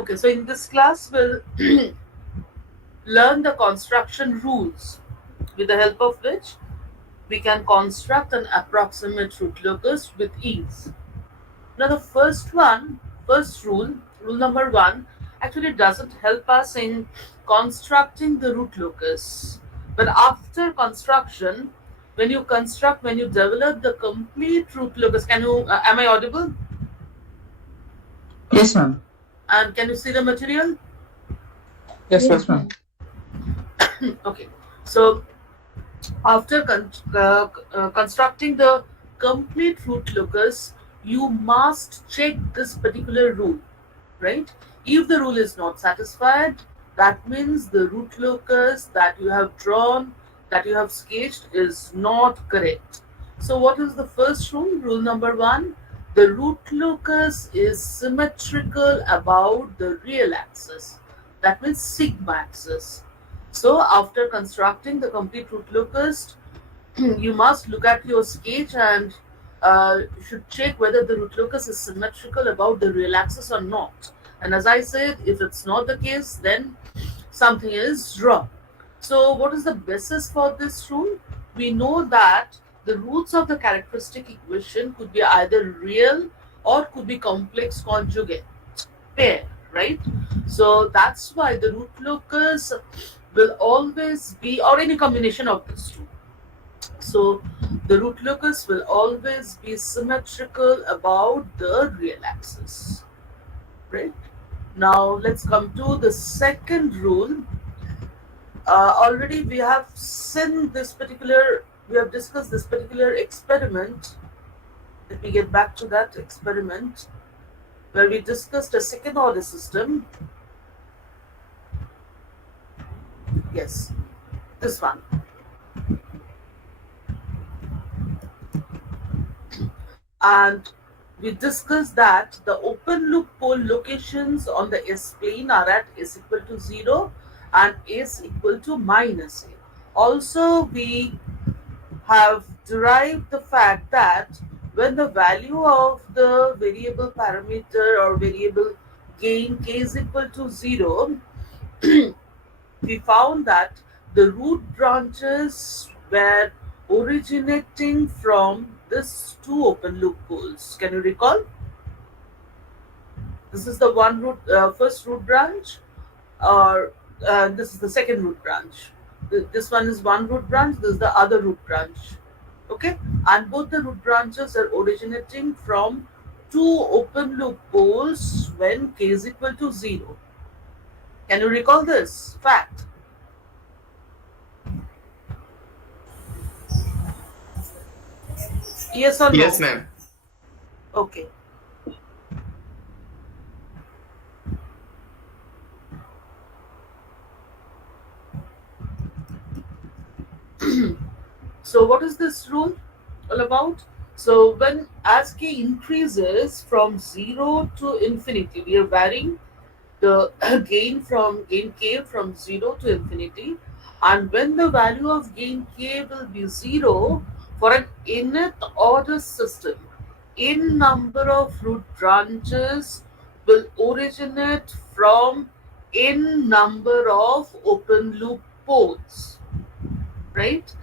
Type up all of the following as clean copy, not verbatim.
Okay, so in this class, we'll learn the construction rules with the help of which we can construct an approximate root locus with ease. Now, the first rule, rule number one, actually doesn't help us in constructing the root locus. But after construction, when you develop the complete root locus, am I audible? Yes, ma'am. And can you see the material? Yes, ma'am. Okay. So after constructing the complete root locus, you must check this particular rule, right? If the rule is not satisfied, that means the root locus that you have drawn, that you have sketched, is not correct. So, what is the first rule? Rule number one: the root locus is symmetrical about the real axis, that means sigma axis. So, after constructing the complete root locus, you must look at your sketch and you should check whether the root locus is symmetrical about the real axis or not. And as I said, if it's not the case, then something is wrong. So, what is the basis for this rule? We know that the roots of the characteristic equation could be either real or could be complex conjugate pair, right? So that's why the root locus will always be, or any combination of these two. So the root locus will always be symmetrical about the real axis, right? Now let's come to the second rule. Already we have discussed this particular experiment. Let me get back to that experiment where we discussed a second order system. Yes, this one. And we discussed that the open loop pole locations on the S plane are at S equal to 0 and S equal to minus A. Also, we have derived the fact that when the value of the variable parameter or variable gain k is equal to 0, we found that the root branches were originating from these two open loop poles. Can you recall? This is the first root branch, or this is the second root branch. This one is one root branch, this is the other root branch. Okay, and both the root branches are originating from two open loop poles when k is equal to 0. Can you recall this fact? Yes or Yes, no? ma'am. Okay. So what is this rule all about? So when as k increases from 0 to infinity, we are varying the gain k from 0 to infinity, and when the value of gain k will be 0 for an nth order system, n number of root branches will originate from n number of open loop poles, right?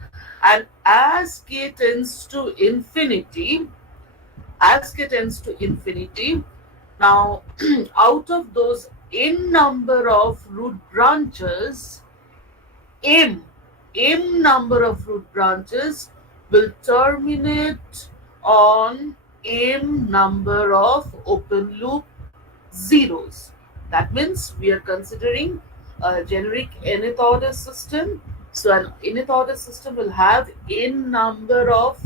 And as k tends to infinity, now out of those n number of root branches, m number of root branches will terminate on m number of open loop zeros. That means we are considering a generic nth order system. So an nth order system will have n number of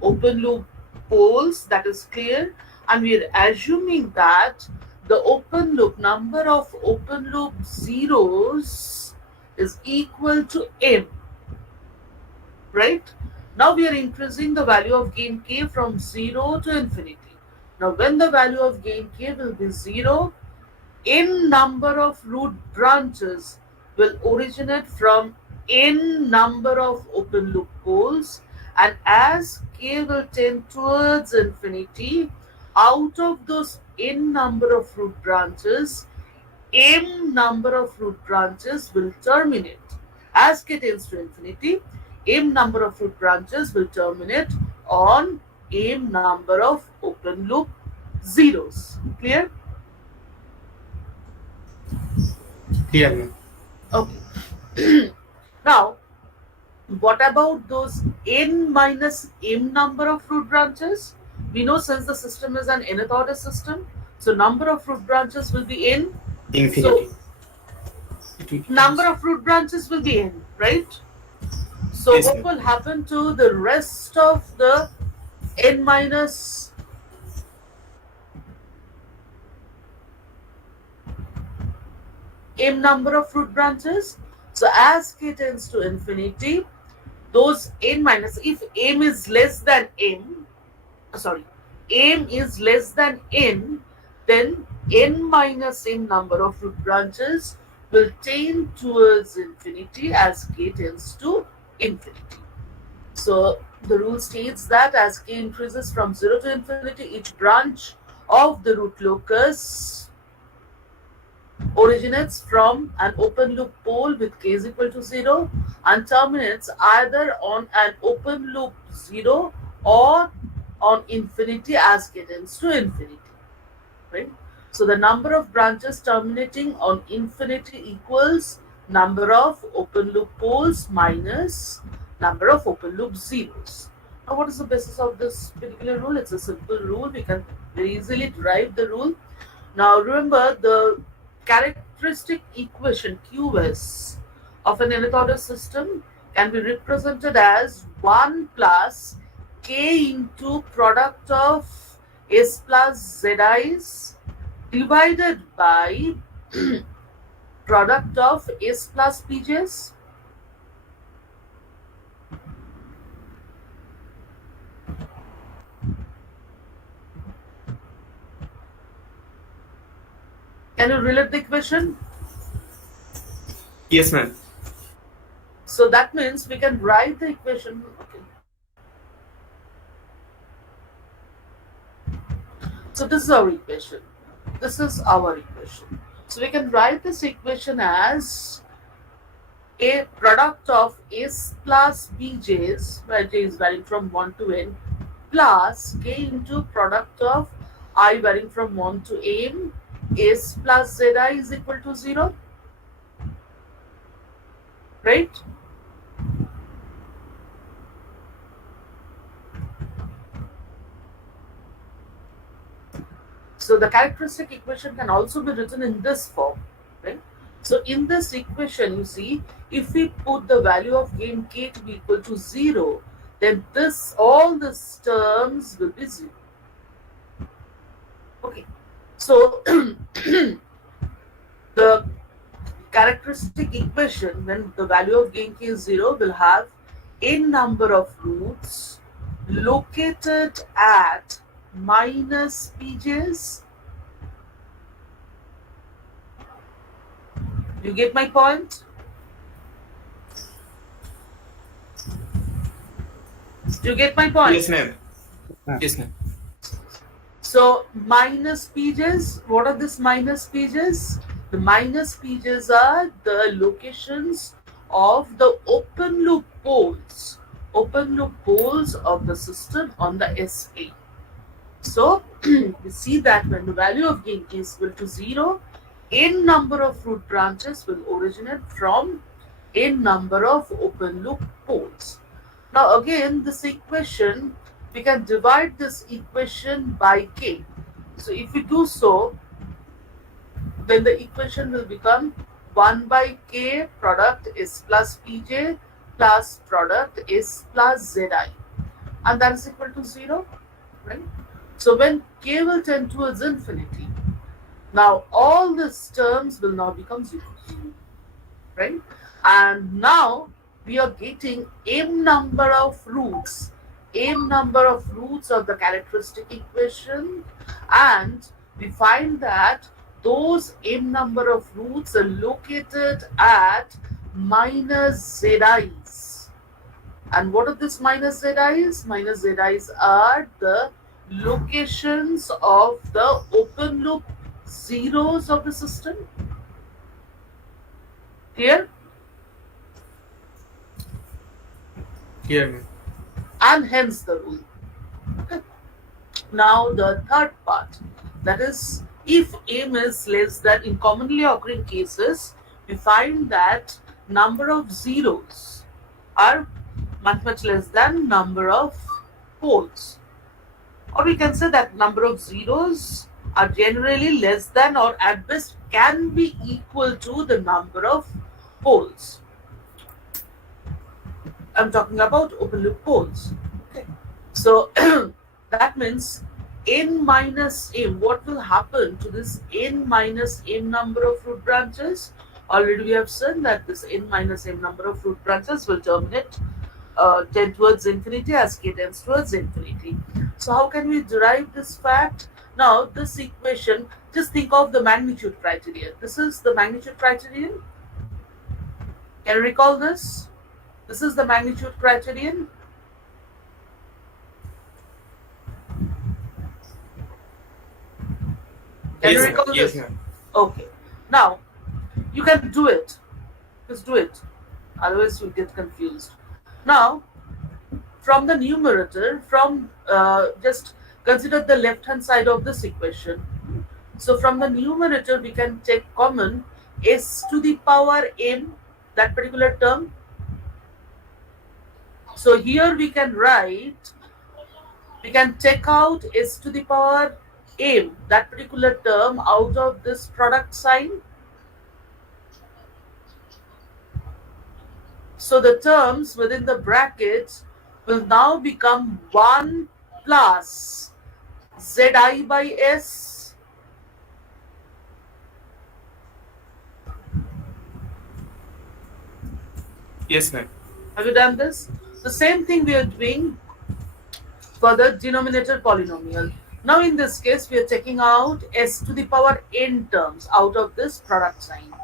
open loop poles, that is clear, and we are assuming that the open loop number of open loop zeros is equal to m, right? Now we are increasing the value of gain k from 0 to infinity. Now when the value of gain k will be 0, n number of root branches will originate from n number of open loop poles, and as k will tend towards infinity, out of those n number of root branches, m number of root branches will terminate. As k tends to infinity, m number of root branches will terminate on m number of open loop zeros. Clear? Clear, ma'am. Okay. Now, what about those n minus m number of root branches? We know since the system is an nth order system, so number of root branches will be n. So Infinity. It will number become of root branches will be n, right? So yes, what ma'am. will happen to the rest of the n minus m number of root branches? So as k tends to infinity, those n minus, if m is less than m, sorry, m is less than n, then n minus m number of root branches will tend towards infinity as k tends to infinity. So the rule states that as k increases from 0 to infinity, each branch of the root locus originates from an open loop pole with k is equal to 0 and terminates either on an open loop 0 or on infinity as k tends to infinity. Right? So the number of branches terminating on infinity equals number of open loop poles minus number of open loop zeros. Now what is the basis of this particular rule? It's a simple rule. We can very easily derive the rule. Now remember the characteristic equation QS of an nth order system can be represented as 1 plus k into product of s plus zi's divided by product of s plus pj's. Can you relate the equation? Yes, ma'am. So that means we can write the equation. Okay. So this is our equation. This is our equation. So we can write this equation as a product of s plus bj's, where j is varying from 1 to n, plus k into product of I varying from 1 to m, s plus zi is equal to 0. Right? So the characteristic equation can also be written in this form, right? So in this equation, you see, if we put the value of gain k to be equal to 0, then this all these terms will be 0. Okay. So the characteristic equation when the value of gain k is 0 will have n number of roots located at minus pj's. You get my point? You get my point? Yes, ma'am. Yes, ma'am. So minus pj's, what are these minus pj's? The minus pj's are the locations of the open loop poles of the system on the SA. So we see that when the value of gain k is equal to 0, n number of root branches will originate from n number of open loop poles. Now again, this equation, we can divide this equation by k. So if we do so, then the equation will become 1 by k product s plus pj plus product s plus zi, and that is equal to 0, right? So when k will tend towards infinity, now all these terms will now become 0, right? And now we are getting m number of roots of the characteristic equation, and we find that those m number of roots are located at minus zi's. And what are these minus zi's? Minus zi's are the locations of the open loop zeros of the system. Clear? Clear, ma'am. And hence the rule. Okay. Now the third part, that is, if m is less than, in commonly occurring cases, we find that number of zeros are much less than number of poles, or we can say that number of zeros are generally less than or at best can be equal to the number of poles. I'm talking about open loop poles. Okay. So that means n minus m. What will happen to this n minus m number of root branches? Already we have seen that this n minus m number of root branches will terminate tend towards infinity as k tends towards infinity. So how can we derive this fact? Now this equation, just think of the magnitude criterion. This is the magnitude criterion. Can you recall this? This is the magnitude criterion. Can you Yes, ma'am. recall Yes, this? ma'am. Okay. Now you can do it. Just do it. Otherwise you'll get confused. Now from the numerator, from just consider the left hand side of this equation. So from the numerator we can take common s to the power m, that particular term. So here we can write, we can take out s to the power m, that particular term, out of this product sign. So the terms within the bracket will now become 1 plus zi by s. Yes, ma'am. Have you done this? The same thing we are doing for the denominator polynomial. Now in this case we are taking out s to the power n terms out of this product sign.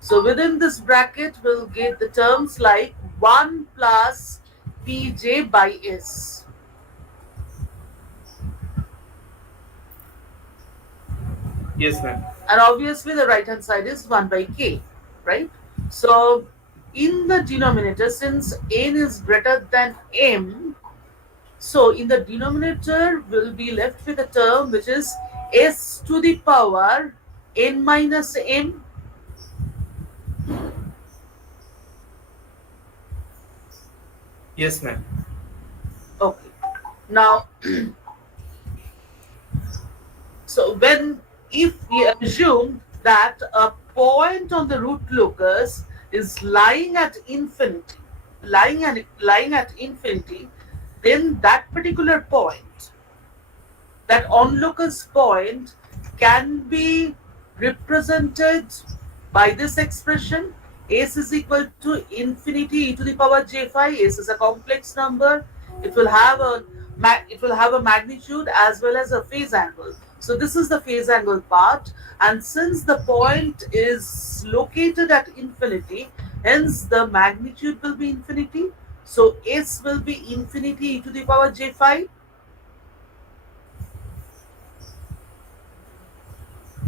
So within this bracket we'll get the terms like 1 plus pj by s. Yes, ma'am. And obviously the right hand side is 1 by k, right? So in the denominator, since n is greater than m, so in the denominator we'll be left with a term which is s to the power n minus m. Yes, ma'am. Okay. Now so when, if we assume that a point on the root locus is lying at infinity, lying at infinity, then that particular point, that onlocus point, can be represented by this expression: s is equal to infinity e to the power j phi. S is a complex number. It will have a magnitude as well as a phase angle. So this is the phase angle part, and since the point is located at infinity, hence the magnitude will be infinity. So s will be infinity e to the power j phi.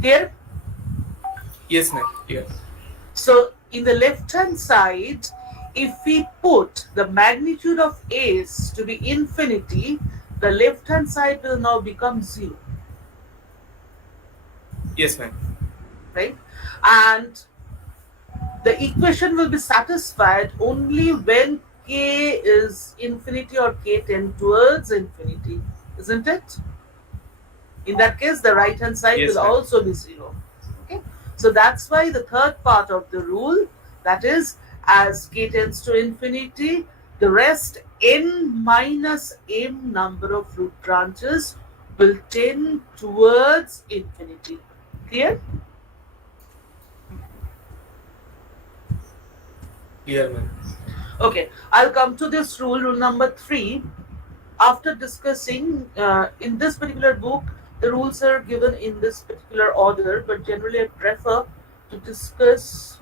Here. Yes, ma'am. Clear. So in the left hand side, if we put the magnitude of s to be infinity, the left hand side will now become 0, Yes, ma'am. right? And the equation will be satisfied only when k is infinity or k tend towards infinity, isn't it? In that case, the right hand side Yes, will ma'am. also be 0. Okay, so that's why the third part of the rule, that is, as k tends to infinity, the rest n minus m number of root branches will tend towards infinity. Clear? Clear, ma'am. Okay, I'll come to this rule, rule number 3. After discussing in this particular book, the rules are given in this particular order, but generally I prefer to discuss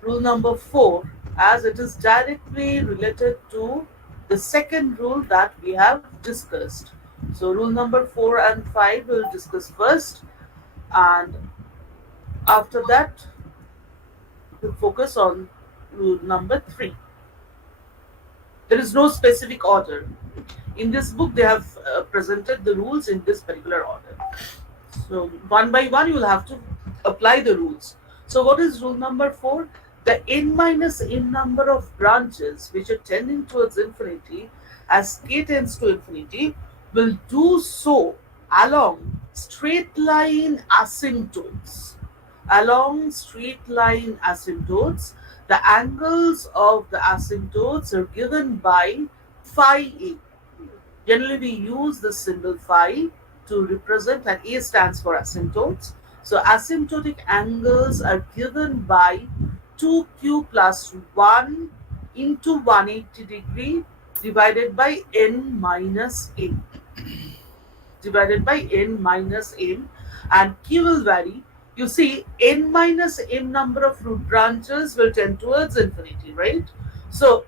rule number 4 as it is directly related to the second rule that we have discussed. So rule number 4 and 5 we'll discuss first, and after that to focus on rule number 3. There is no specific order. In this book, they have presented the rules in this particular order. So, one by one, you will have to apply the rules. So, what is rule number 4? The n minus n number of branches which are tending towards infinity as k tends to infinity will do so along straight line asymptotes. Along straight line asymptotes, the angles of the asymptotes are given by phi a. Generally, we use the symbol phi to represent, and A stands for asymptotes. So, asymptotic angles are given by 2q plus 1 into 180 degree divided by n minus m. Divided by n minus m, and q will vary. You see, n minus m number of root branches will tend towards infinity, right? So,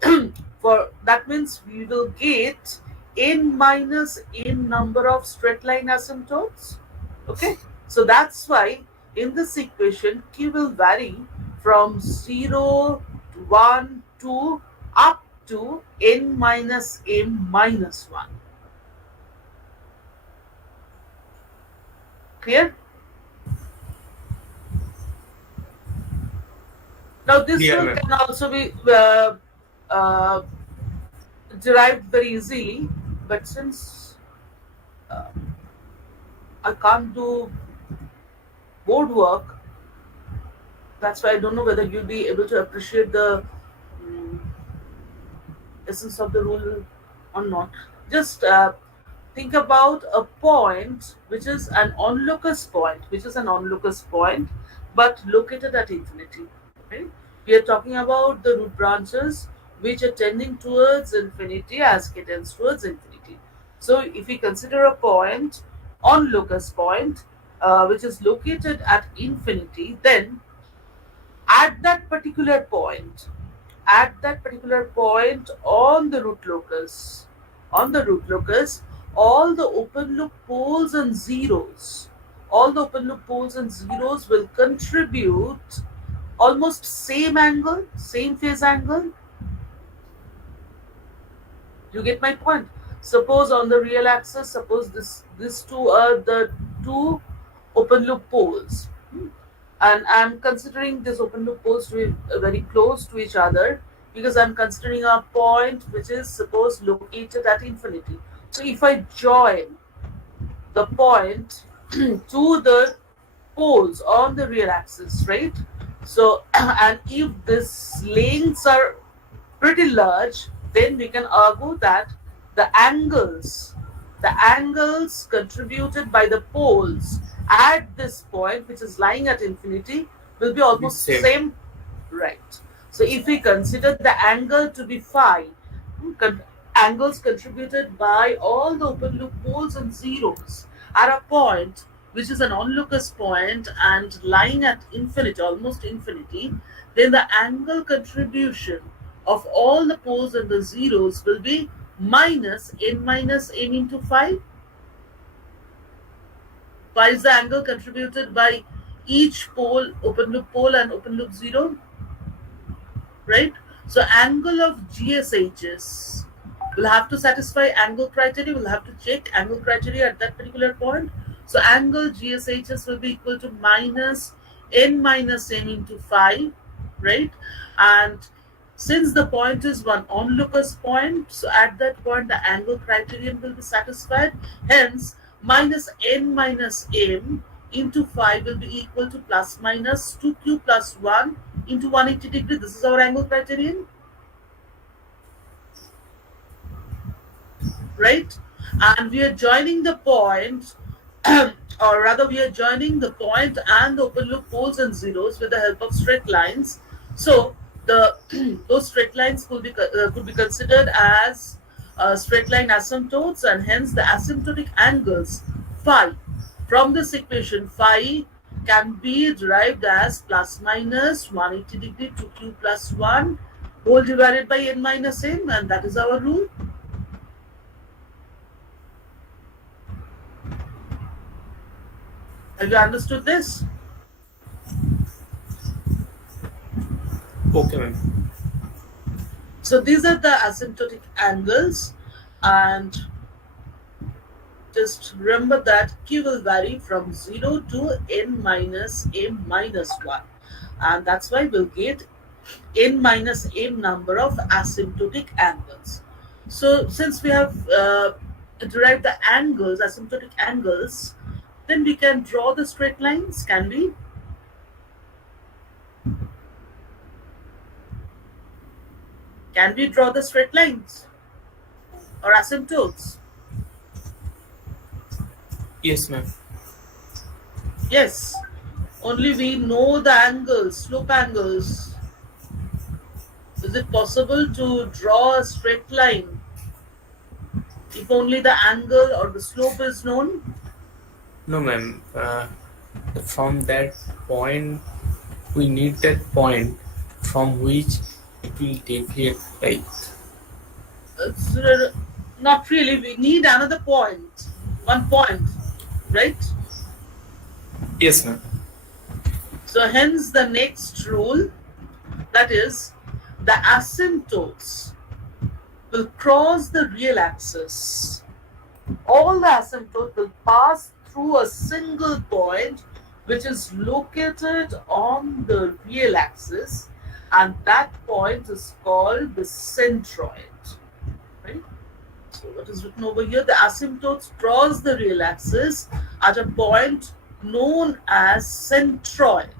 for that means we will get n minus n number of straight line asymptotes. Okay, so that's why in this equation q will vary from 0 to 1 to up to n minus m minus 1. Clear? Now, this Clear, rule ma'am. can also be uh, derived very easily, but since uh, I can't do board work, that's why I don't know whether you'll be able to appreciate the mm, essence of the rule or not. Just think about a point which is an onlooker's point, but located at infinity. Right? We are talking about the root branches which are tending towards infinity as k tends towards infinity. So, if we consider a point, onlooker's point, which is located at infinity, then at that particular point, on the root locus, all the open loop poles and zeros, will contribute almost same angle, same phase angle. You get my point? Suppose on the real axis, suppose these two are the two open loop poles. And I'm considering this open loop poles to be very close to each other because I'm considering a point which is suppose located at infinity. So if I join the point to the poles on the real axis, right? So and if these lengths are pretty large, then we can argue that the angles, contributed by the poles at this point, which is lying at infinity, will be Be almost same. same, right? So if we consider the angle to be phi, angles contributed by all the open loop poles and zeros at a point which is an onlooker's point and lying at infinity, almost infinity, then the angle contribution of all the poles and the zeros will be minus n into phi. Phi is the angle contributed by each pole, open loop pole and open loop zero, right? So angle of GSHs will have to satisfy angle criteria. We'll have to check angle criteria at that particular point. So angle GSHs will be equal to minus n minus n into phi, right? And since the point is one onlooker's point, so at that point the angle criterion will be satisfied. Hence, minus n minus m into phi will be equal to plus minus 2q plus 1 into 180 degree. This is our angle criterion, right? And we are joining the point, or rather, we are joining the point and the open loop poles and zeros with the help of straight lines. So the those straight lines could be considered as straight line asymptotes, and hence the asymptotic angles phi from this equation phi can be derived as plus minus 180 degree to q plus 1 whole divided by n minus m, and that is our rule. Have you understood this? Okay, ma'am. So these are the asymptotic angles, and just remember that q will vary from 0 to n minus m minus 1, and that's why we'll get n minus m number of asymptotic angles. So since we have derived the angles, asymptotic angles, then we can draw the straight lines, can we? Can we draw the straight lines or asymptotes? Yes, ma'am. Yes, only we know the angles, slope angles. Is it possible to draw a straight line if only the angle or the slope is known? No, ma'am. From that point, we need that point from which it will deviate, like. It's not really. We need another point, one point, right? Yes, ma'am. So hence the next rule, that is, the asymptotes will cross the real axis. All the asymptotes will pass through a single point which is located on the real axis, and that point is called the centroid. Right? So what is written over here? The asymptotes cross the real axis at a point known as centroid.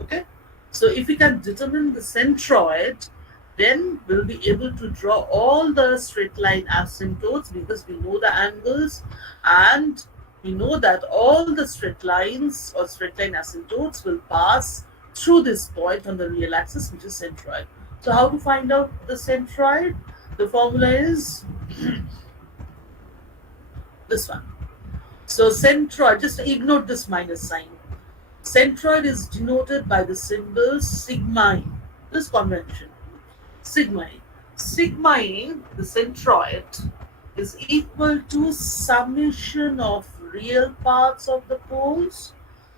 Okay? So if we can determine the centroid, then we'll be able to draw all the straight line asymptotes because we know the angles, and we know that all the straight lines or straight line asymptotes will pass through this point on the real axis, which is centroid. So how to find out the centroid? The formula is this one. So centroid, just ignore this minus sign. Centroid is denoted by the symbol sigma. This convention. Sigma. Sigma A, the centroid, is equal to summation of real parts of the poles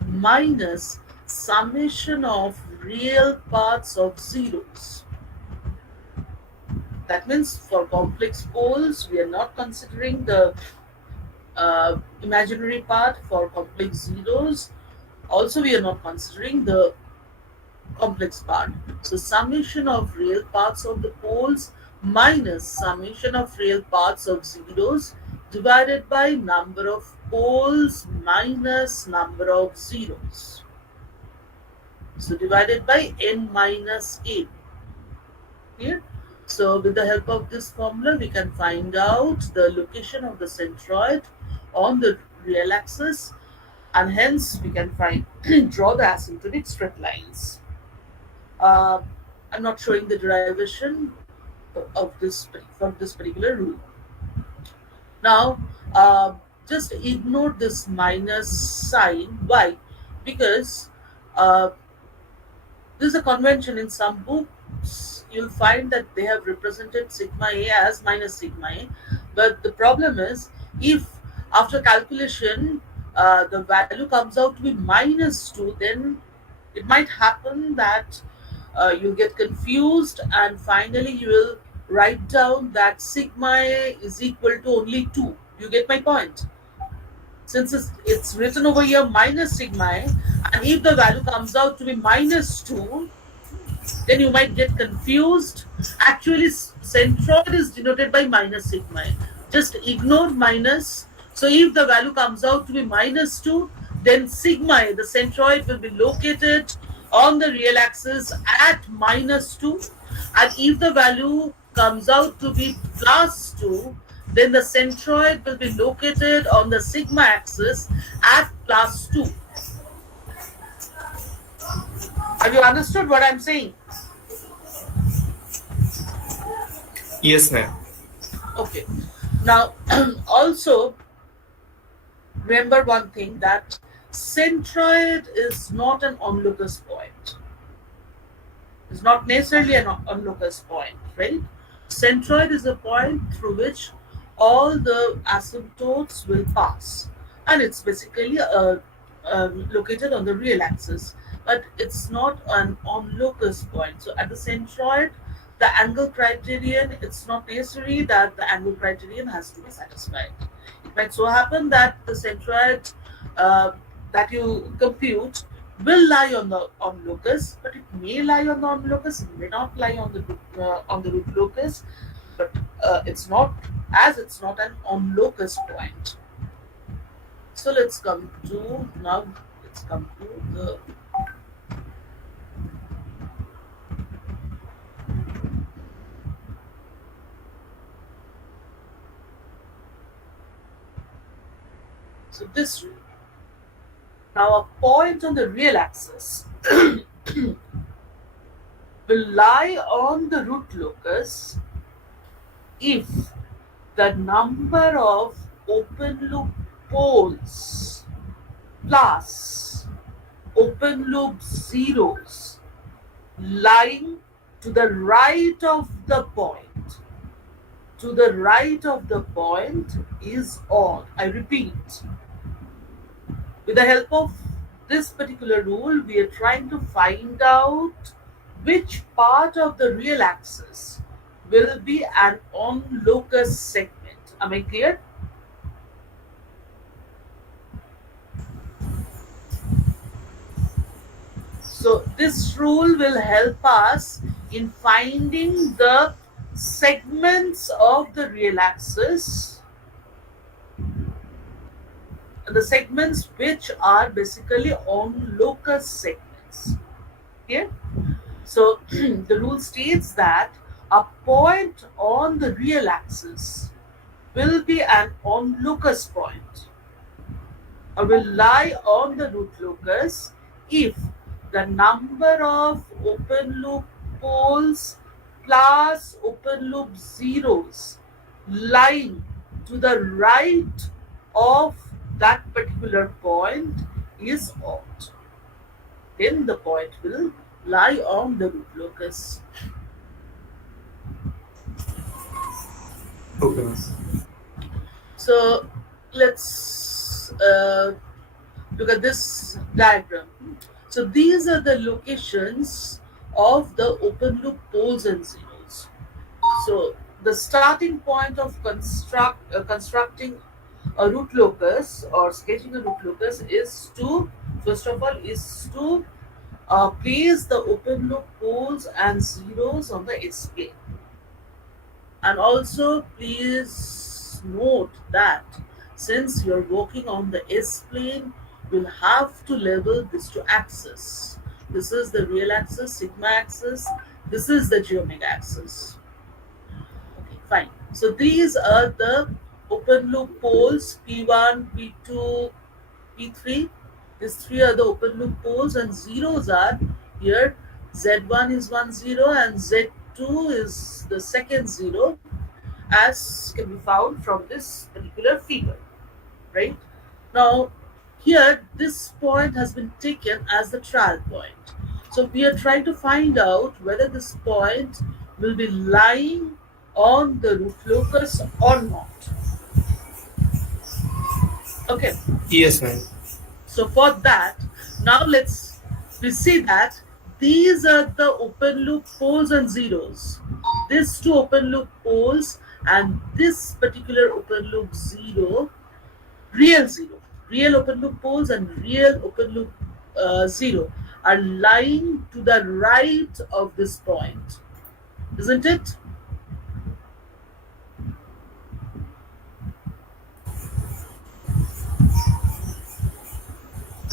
minus summation of real parts of zeros. That means for complex poles, we are not considering the imaginary part. For complex zeros, also we are not considering the complex part. So summation of real parts of the poles minus summation of real parts of zeros divided by number of poles minus number of zeros. So divided by n minus a. Clear? So with the help of this formula, we can find out the location of the centroid on the real axis, and hence we can find draw the asymptotic straight lines. I'm not showing the derivation of this for this particular rule. Now, just ignore this minus sign. Why? Because this is a convention in some books. You'll find that they have represented sigma a as minus sigma a, but the problem is if after calculation the value comes out to be minus 2, then it might happen that you get confused, and finally you will write down that sigma a is equal to only 2. You get my point? Since it's written over here minus sigma a, and if the value comes out to be minus 2, then you might get confused. Actually, centroid is denoted by minus sigma a. Just ignore minus. So if the value comes out to be minus 2, then sigma a, the centroid, will be located on the real axis at minus 2. And if the value comes out to be plus 2, then the centroid will be located on the sigma axis at plus 2. Have you understood what I'm saying? Yes, ma'am. Okay. Now, also remember one thing, that centroid is not an onlookers point. It's not necessarily an onlookers point, right? Centroid is a point through which all the asymptotes will pass, and it's basically located on the real axis. but it's not an on-locus point. So at the centroid, the angle criterion, it's not necessary that the angle criterion has to be satisfied. It might so happen that the centroid uh, that you compute will lie on the on locus, but it may lie on the on locus, it may not lie on the root locus, but it's not, as it's not an on locus point. So let's come to now. Let's come to the so this rule. Now a point on the real axis will lie on the root locus if the number of open loop poles plus open loop zeros lying to the right of the point is odd. I repeat, with the help of this particular rule, we are trying to find out which part of the real axis will be an on locus segment. Am I clear? So this rule will help us in finding the segments of the real axis, the segments which are basically on locus segments. Okay? So the rule states that a point on the real axis will be an on locus point or will lie on the root locus if the number of open loop poles plus open loop zeros lying to the right of that particular point is odd. Then the point will lie on the root locus. Okay, ma'am. So let's look at this diagram. So these are the locations of the open loop poles and zeros. So the starting point of constructing a root locus or sketching a root locus is to, first of all, is to place the open loop poles and zeros on the S plane. And also please note that since you're working on the S plane, you'll have to level this to axis. This is the real axis, sigma axis. This is the geometric axis. Okay, fine. So these are the open loop poles P1, P2, P3. These three are the open loop poles, and zeros are here. Z1 is one zero and Z2 is the second zero, as can be found from this particular figure, right? Now, here this point has been taken as the trial point. So we are trying to find out whether this point will be lying on the root locus or not. Okay, Yes, ma'am. so for that, now we see that these are the open loop poles and zeros. These two open loop poles and this particular open loop real open loop poles and real open loop zero are lying to the right of this point, isn't it?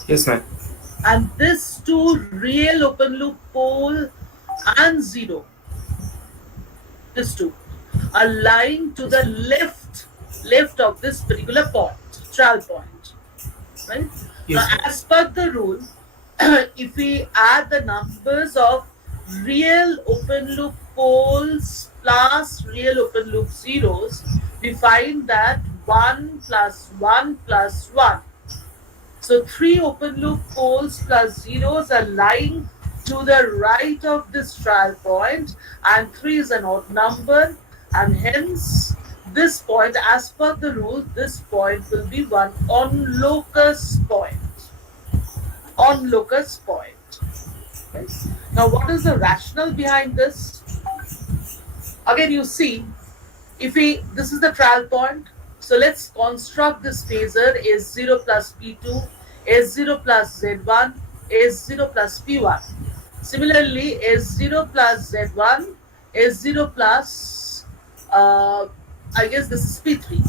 Yes, ma'am. And this two real open loop pole and zero, these two are lying to the left of this particular point, trial point, right? Now, Yes, ma'am. as per the rule, if we add the numbers of real open loop poles plus real open loop zeros, we find that 1 plus 1 plus 1. So 3 open loop poles plus zeros are lying to the right of this trial point, and 3 is an odd number, and hence this point, as per the rule, this point will be one on locus point. On locus point. Right? Now, what is the rationale behind this? Again, you see, if we this is the trial point, so let's construct this phasor S0 plus P2, S0 plus Z1, S0 plus P1. Similarly, S0 plus Z1, S0 plus I guess this is P3,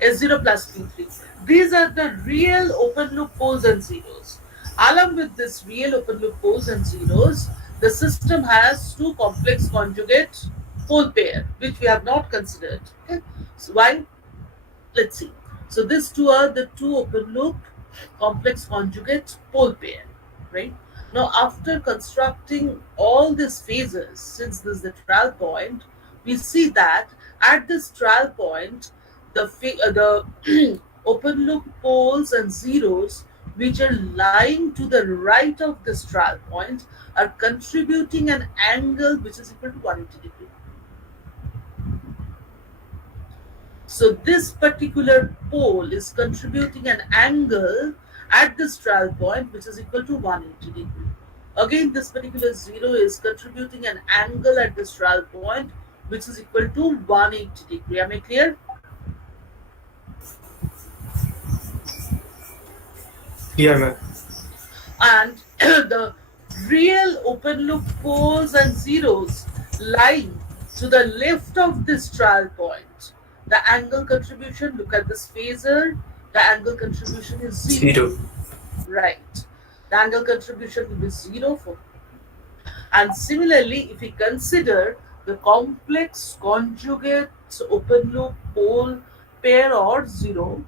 S0 plus P3. These are the real open loop poles and zeros. Along with this real open loop poles and zeros, the system has two complex conjugate pole pair, which we have not considered. Okay? So why? Let's see. So these two are the two open loop complex conjugate pole pair, right? Now, after constructing all these phases, since this is the trial point, we see that at this trial point, the open loop poles and zeros which are lying to the right of this trial point are contributing an angle which is equal to 180 degrees. So this particular pole is contributing an angle at this trial point which is equal to 180 degree. Again, this particular zero is contributing an angle at this trial point which is equal to 180 degree. Am I clear? Yeah, ma'am. And the real open loop poles and zeros lying to the left of this trial point, the angle contribution, look at this phasor, the angle contribution is zero. Zero. Right. The angle contribution will be zero for. And similarly, if we consider the complex conjugate open loop pole pair or zero,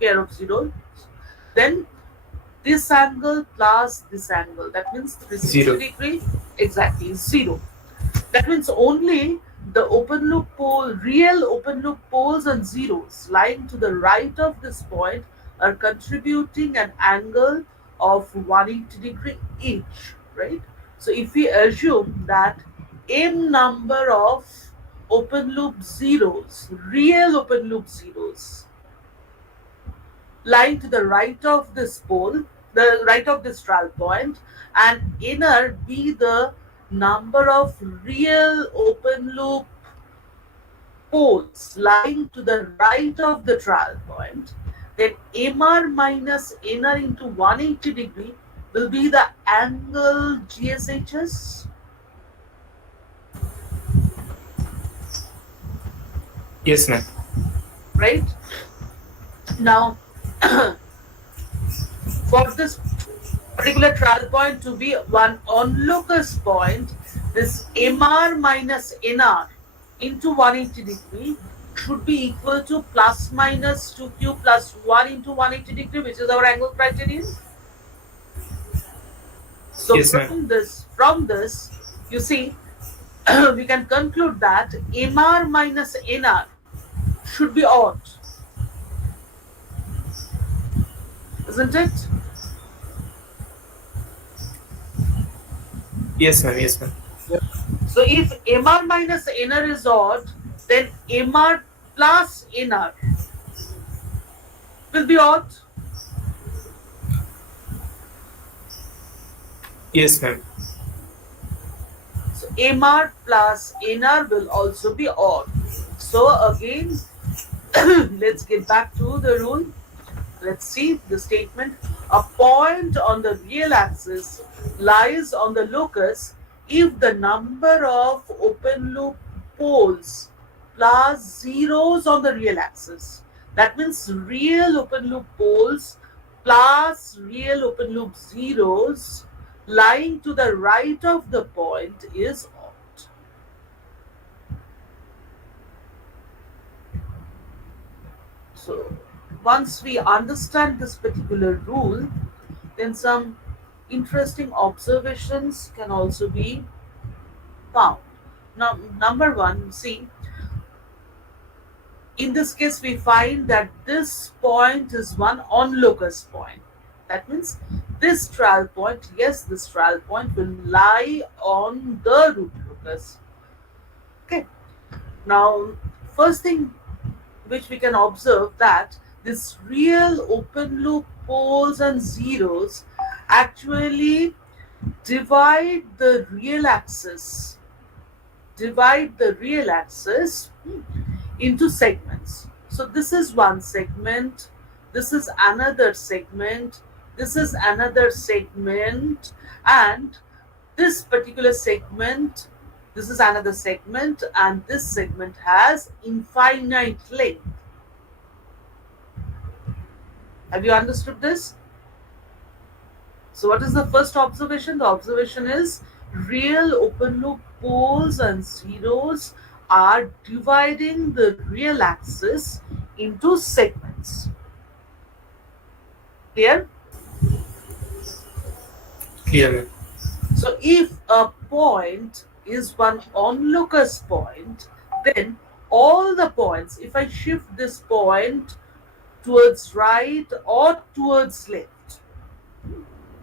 pair of zeros, then this angle plus this angle, that means 360 Zero. degree, exactly zero. That means only the open loop pole, real open loop poles and zeros lying to the right of this point are contributing an angle of 180 degree each, right? So if we assume that m number of open loop zeros, real open loop zeros, lying to the right of this pole, the right of this trial point, and inner be the number of real open loop poles lying to the right of the trial point, then MR minus inner into 180 degree will be the angle GSHS. Yes, ma'am. Right? Now, for this particular trial point to be one onlooker's point, this MR minus NR into 180 degree should be equal to plus minus 2q plus 1 into 180 degree, which is our angle criterion. So Yes, ma'am. from this, you see, we can conclude that MR minus NR should be odd, isn't it? Yes, ma'am. Yes, ma'am. So if MR minus NR is odd, then MR plus NR will be odd. Yes, ma'am. So MR plus NR will also be odd. So again, let's get back to the rule. Let's see the statement. A point on the real axis lies on the locus if the number of open loop poles plus zeros on the real axis. That means real open loop poles plus real open loop zeros lying to the right of the point is odd. So once we understand this particular rule, then some interesting observations can also be found. Now, number one, see, in this case, we find that this point is one on-locus point. That means this trial point, yes, this trial point will lie on the root locus. Okay. Now, first thing which we can observe that this real open loop poles and zeros actually divide the real axis, into segments. So this is one segment, this is another segment, this is another segment, and this particular segment, this is another segment, and this segment has infinite length. Have you understood this? So what is the first observation? The observation is real open loop poles and zeros are dividing the real axis into segments. Clear? Clear, ma'am. So if a point is one onlooker's point, then all the points, if I shift this point towards right or towards left,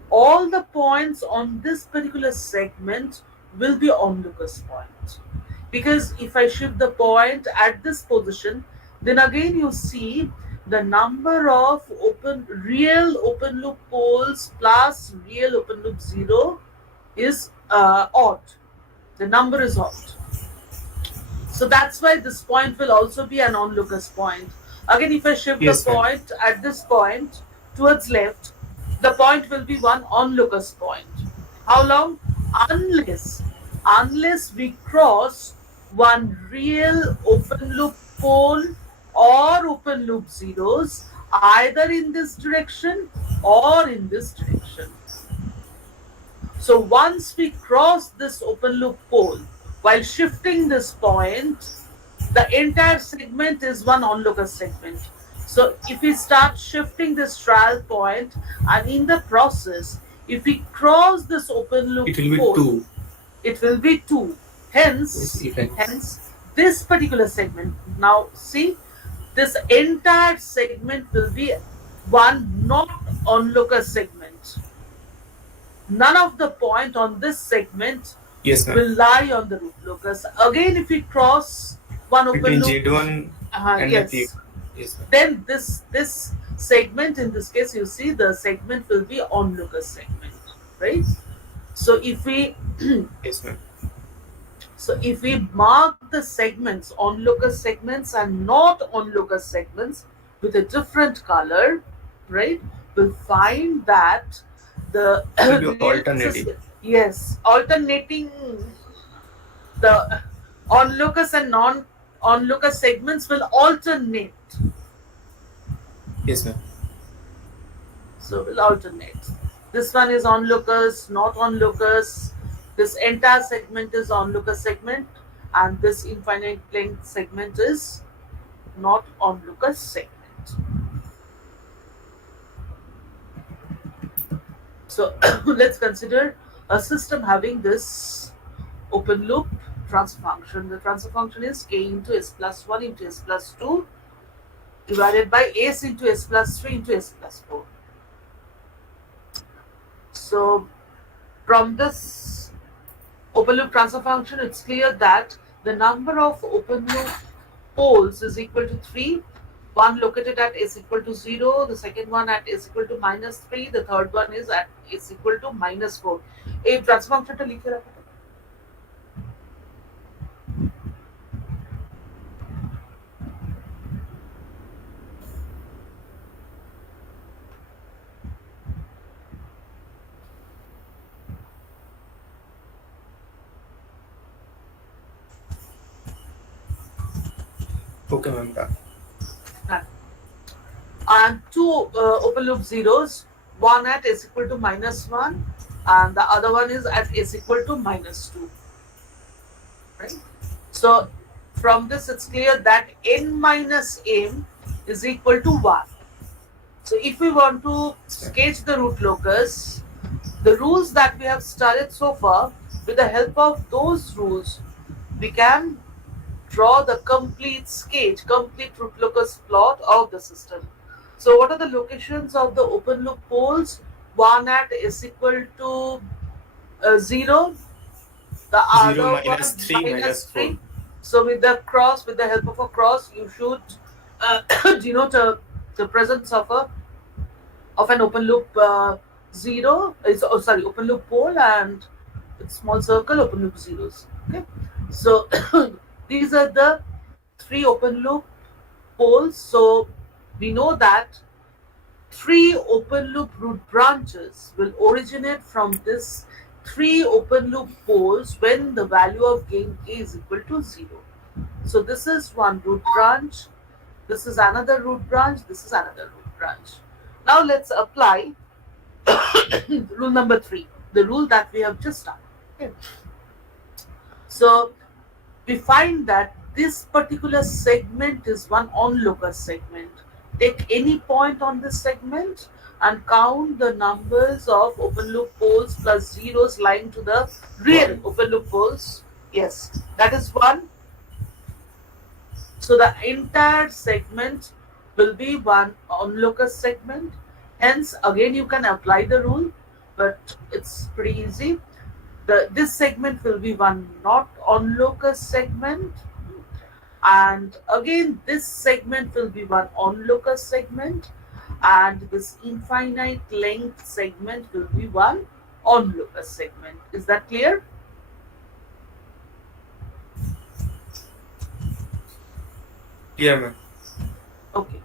all the points on this particular segment will be onlooker's point. Because if I shift the point at this position, then again you see the number of real open loop poles plus real open loop zero is odd. The number is odd. So that's why this point will also be an onlooker's point. Again, if I shift Yes, the ma'am. point at this point towards left, the point will be one onlooker's point. How long? Unless we cross one real open loop pole or open loop zeros either in this direction or in this direction. So once we cross this open loop pole while shifting this point, the entire segment is one onlooker segment. So if we start shifting this trial point, and in the process, if we cross this open loop It will be pole, 2. it will be 2. Yes, even. Hence, this particular segment. Now, see, this entire segment will be one not onlooker segment. None of the point on this segment Yes, ma'am. will lie on the root locus. Again, if we cross one open Between loop, Z1 and yes, the yes, ma'am. then this segment, in this case, you see the segment will be onlooker segment, right? So if we Yes, ma'am. mark the segments, onlooker segments and not onlooker segments, with a different color, right, we'll find that the It will be real alternating. yes, alternating the onlookers and non onlooker segments will alternate. Yes, ma'am. So will alternate. This one is onlookers, not onlookers. This entire segment is onlooker segment, and this infinite length segment is not onlooker segment. So let's consider a system having this open loop transfer function. The transfer function is k into s plus 1 into s plus 2 divided by s into s plus 3 into s plus 4. So from this open loop transfer function, it's clear that the number of open loop poles is equal to 3. One located at s equal to 0, the second one at s equal to minus 3, the third one is at s equal to minus 4. A transfer function to लिखे रखा था. Okay, ma'am. Done. And two open loop zeros, one at s equal to minus 1 and the other one is at s equal to minus 2, right? So from this it's clear that n minus m is equal to 1. So if we want to sketch the root locus, the rules that we have studied so far, with the help of those rules we can draw the complete sketch, complete root locus plot of the system. So what are the locations of the open loop poles? One at s equal to 0, the 0 other minus one 3 minus 4. So with the cross, with the help of a cross, you should denote the presence of an open loop zero is open loop pole, and with small circle open loop zeros. Okay, so these are the three open loop poles. So we know that three open loop root branches will originate from this three open loop poles when the value of gain k is equal to 0. So this is one root branch, this is another root branch, this is another root branch. Now let's apply rule number 3, the rule that we have just done. Okay. So we find that this particular segment is one onlooker segment. Take any point on this segment and count the numbers of open loop poles plus zeros lying to the real One. open loop poles. Yes, that is one. So the entire segment will be one onlooker segment. Hence, again, you can apply the rule, but it's pretty easy. This segment will be one not onlooker segment, and again this segment will be one onlooker segment, and this infinite length segment will be one onlooker segment. Is that clear? Clear, ma'am. Okay.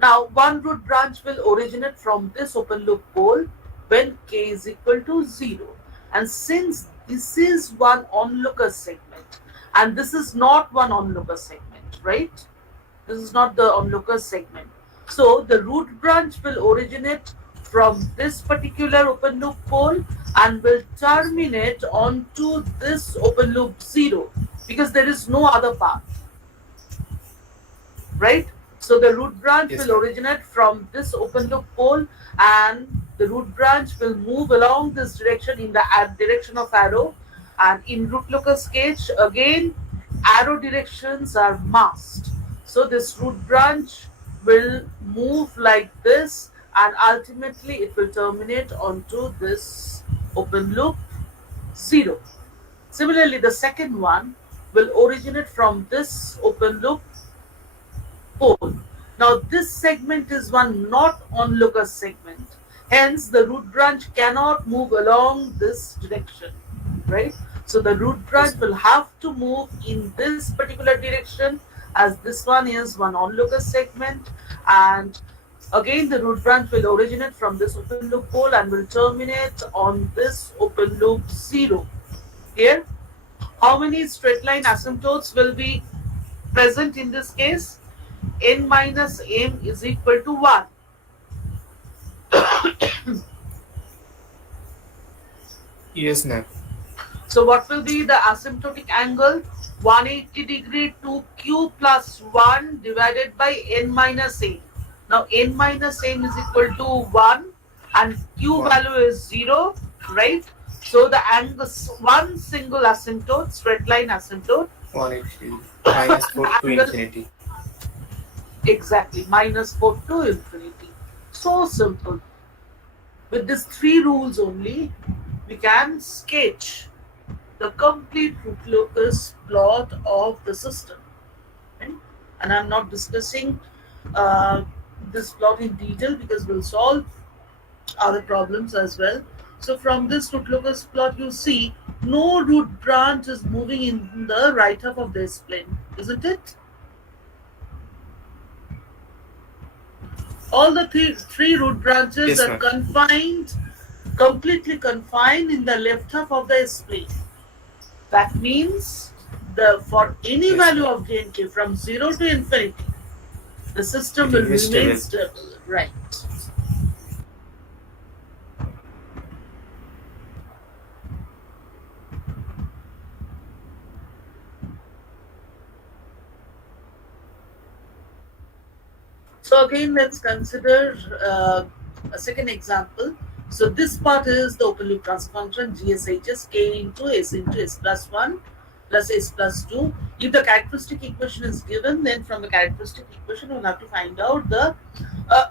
Now one root branch will originate from this open loop pole when k is equal to 0, and since this is one onlooker segment and this is not one onlooker segment, right? This is not the onlooker segment. So the root branch will originate from this particular open loop pole and will terminate onto this open loop 0 because there is no other path, right? So the root branch Yes, will ma'am. originate from this open loop pole, and the root branch will move along this direction in the direction of arrow. And in root looker sketch, again, arrow directions are masked. So this root branch will move like this, and ultimately it will terminate onto this open loop 0. Similarly, the second one will originate from this open loop pole. Now this segment is one not onlooker segment. Hence the root branch cannot move along this direction, right? So the root Yes, branch ma'am. will have to move in this particular direction, as this one is one onlooker segment, and again the root branch will originate from this open loop pole and will terminate on this open loop 0. Here, how many straight line asymptotes will be present in this case? N minus m is equal to 1. Yes, ma'am. So what will be the asymptotic angle? 180 degree to q plus 1 divided by n minus m. Now n minus m is equal to 1 and q One. value is 0, right? So the angle, one single asymptote, straight line asymptote, 180 minus 4 to angle infinity. exactly minus 4 to infinity. So simple. With these three rules only, we can sketch the complete root locus plot of the system. Right? And I'm not discussing uh, this plot in detail because we'll solve other problems as well. So from this root locus plot, you see no root branch is moving in the right half of this plane, isn't it? All the three root branches Yes, are ma'am. confined, completely confined in the left half of the S-plane. That means for any Yes, value ma'am. of gain k from 0 to infinity, the system It will will be remain stable. stable, right? So again, let's consider a second example. So this part is the open loop transfer function GSHS k into s plus 1 plus s plus 2. If the characteristic equation is given, then from the characteristic equation, we'll have to find out the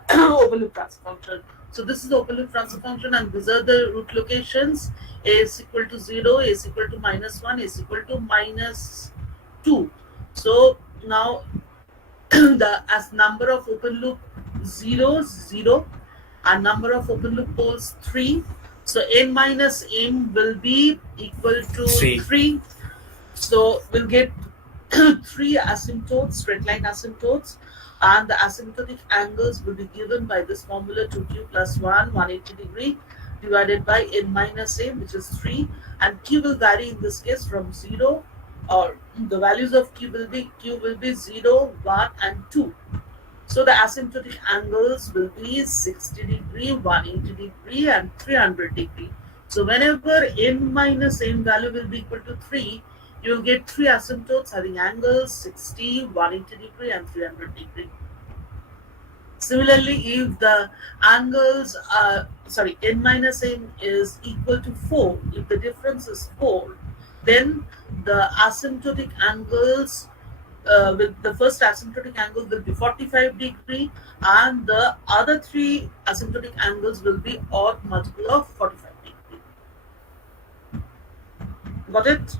open loop transfer function. So this is the open loop transfer function, and these are the root locations. A is equal to 0, A is equal to minus 1, A is equal to minus 2. So now the as number of open loop zeros 0, and number of open loop poles 3. So n minus m will be equal to 3. 3. So we'll get three asymptotes, straight line asymptotes, and the asymptotic angles will be given by this formula 2q plus 1, 180 degree, divided by n minus m, which is 3, and q will vary in this case from 0, or the values of q will be 0, 1, and 2. So the asymptotic angles will be 60 degree, 180 degree, and 300 degree. So whenever n minus n value will be equal to 3, you will get three asymptotes having angles 60, 180 degree, and 300 degree. Similarly, if the angles n minus n is equal to 4, if the difference is 4, then the asymptotic angles with the first asymptotic angle will be 45 degree, and the other three asymptotic angles will be odd multiple of 45 degree. Got it?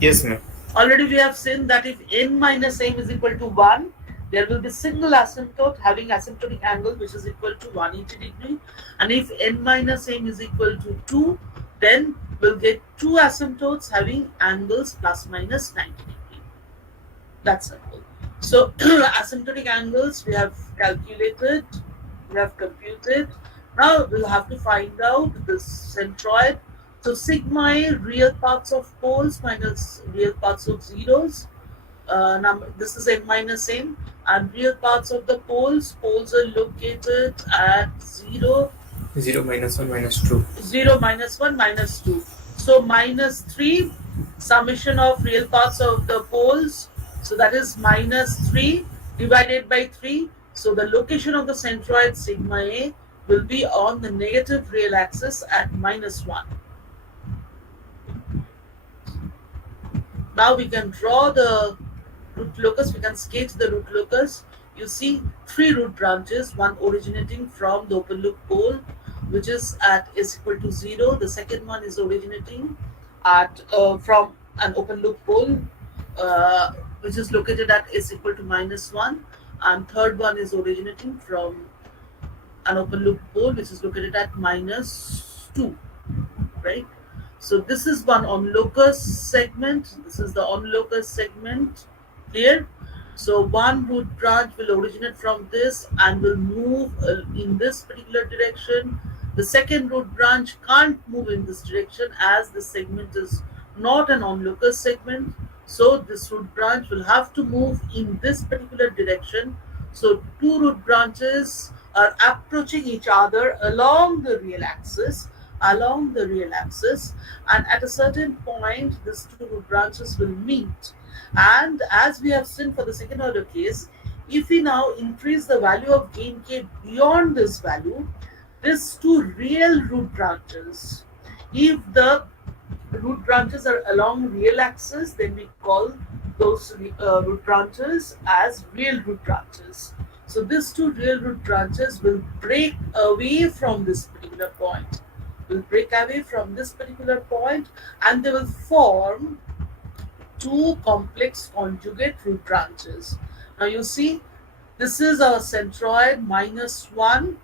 Yes, ma'am. Already we have seen that if n minus m is equal to 1, there will be single asymptote having asymptotic angle which is equal to 180 degree, and if n minus m is equal to 2, then we'll get two asymptotes having angles plus minus 90 degree. That's simple. So asymptotic angles we have calculated, we have computed. Now we'll have to find out the centroid. So sigma A, real parts of poles minus real parts of zeros. This is n minus n, and real parts of the poles. Poles are located at 0, 0 minus 1 minus 2. 0, minus 1, minus 2. So minus 3, summation of real parts of the poles. So that is minus 3 divided by 3. So the location of the centroid sigma A will be on the negative real axis at minus 1. Now we can draw the root locus, we can sketch the root locus. You see three root branches, one originating from the open loop pole, which is at s equal to 0. The second one is originating at from an open loop pole, which is located at s equal to minus 1, and third one is originating from an open loop pole which is located at minus 2, right? So this is one on locus segment, this is the on locus segment, clear? So one root branch will originate from this and will move in this particular direction. The second root branch can't move in this direction as the segment is not an on locus segment. So this root branch will have to move in this particular direction. So two root branches are approaching each other along the real axis, and at a certain point these two root branches will meet. And as we have seen for the second order case, if we now increase the value of gain k beyond this value, these two real root branches, if the root branches are along real axis, then we call those root branches as real root branches. So these two real root branches will break away from this particular point, and they will form two complex conjugate root branches. Now you see, this is our centroid minus 1.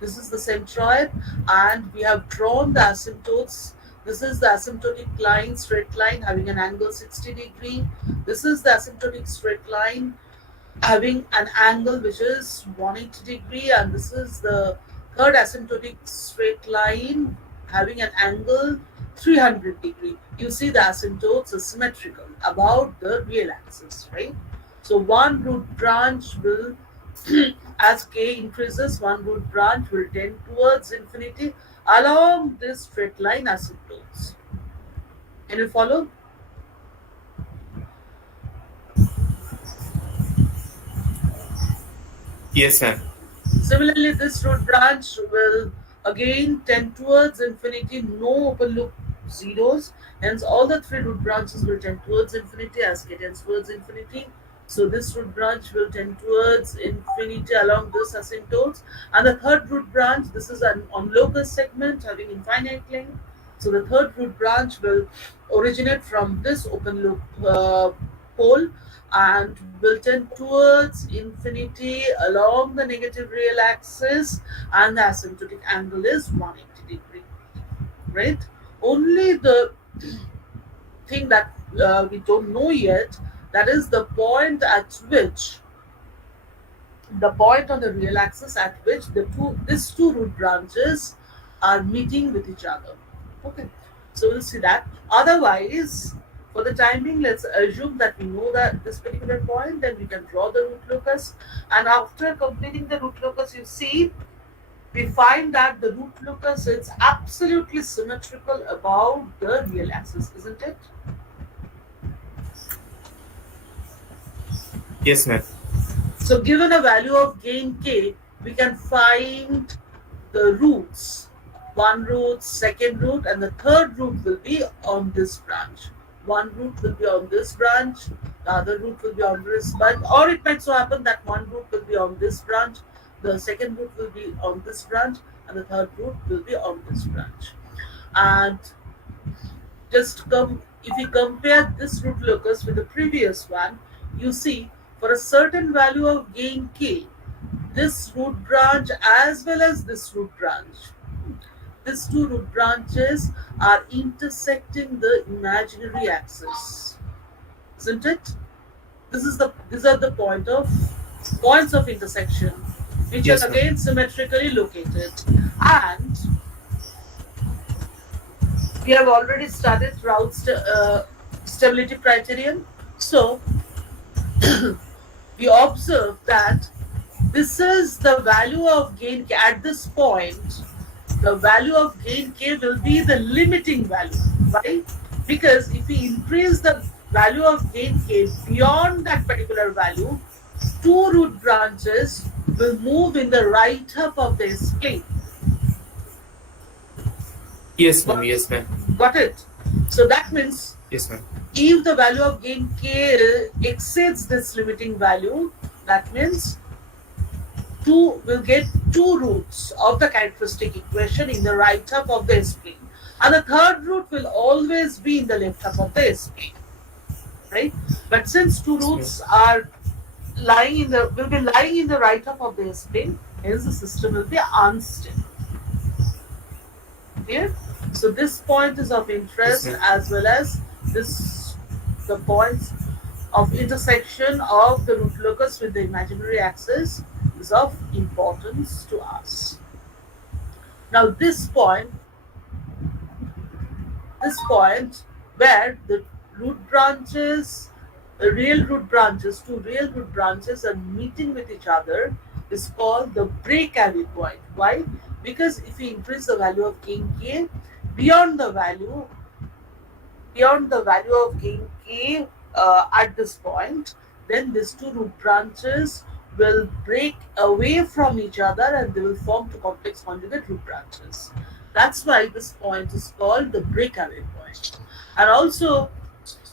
This is the centroid, and we have drawn the asymptotes. This is the asymptotic line, straight line having an angle 60 degree. This is the asymptotic straight line having an angle which is 180 degree, and this is the third asymptotic straight line having an angle 300 degree. You see the asymptotes are symmetrical about the real axis, right? So one root branch will as k increases, one root branch will tend towards infinity along this straight line asymptotes. Can you follow? Yes, ma'am. Similarly, this root branch will again tend towards infinity, no open loop zeros. Hence, all the three root branches will tend towards infinity as k tends towards infinity. So, this root branch will tend towards infinity along this asymptotes. And the third root branch, this is an on locus segment having infinite length. So, the third root branch will originate from this open loop pole and will tend towards infinity along the negative real axis, and the asymptotic angle is 180 degree, right? Only the thing that we don't know yet, that is the point at which, the point on the real axis at which these two root branches are meeting with each other. Okay, so we'll see that. Otherwise, for the time being, let's assume that we know that this particular point, then we can draw the root locus. And after completing the root locus, you see, we find that the root locus is absolutely symmetrical about the real axis, isn't it? Yes, ma'am. So given a value of gain k, we can find the roots. One root, second root, and the third root will be on this branch. One root will be on this branch, the other root will be on this branch, or it might so happen that one root will be on this branch, the second root will be on this branch, and the third root will be on this branch. And just come, if we compare this root locus with the previous one, you see for a certain value of gain k, this root branch as well as this root branch, these two root branches are intersecting the imaginary axis, isn't it? These are the points of intersection, which Yes, are ma'am. again symmetrically located. And we have already started stability criterion. So we observe that this is the value of gain k. At this point, the value of gain k will be the limiting value. Why? Because if we increase the value of gain k beyond that particular value, two root branches will move in the right half of the S-plane. Yes, ma'am. Yes, ma'am. Got it? So that means Yes, ma'am. if the value of gain k exceeds this limiting value, that means two will get two roots of the characteristic equation in the right half of the S-plane, and the third root will always be in the left half of the S-plane, right? But since two Yes, ma'am. roots are lying in the will be lying in the right half of the S-plane, hence the system will be unstable. Clear? So this point is of Yes, interest, ma'am. as well as this the points of intersection of the root locus with the imaginary axis is of importance to us. Now this point where the root branches, two real root branches are meeting with each other, is called the breakaway point. Why? Because if we increase the value of gain k beyond the value of gain k at this point, then these two root branches will break away from each other and they will form two complex conjugate root branches. That's why this point is called the breakaway point. And also,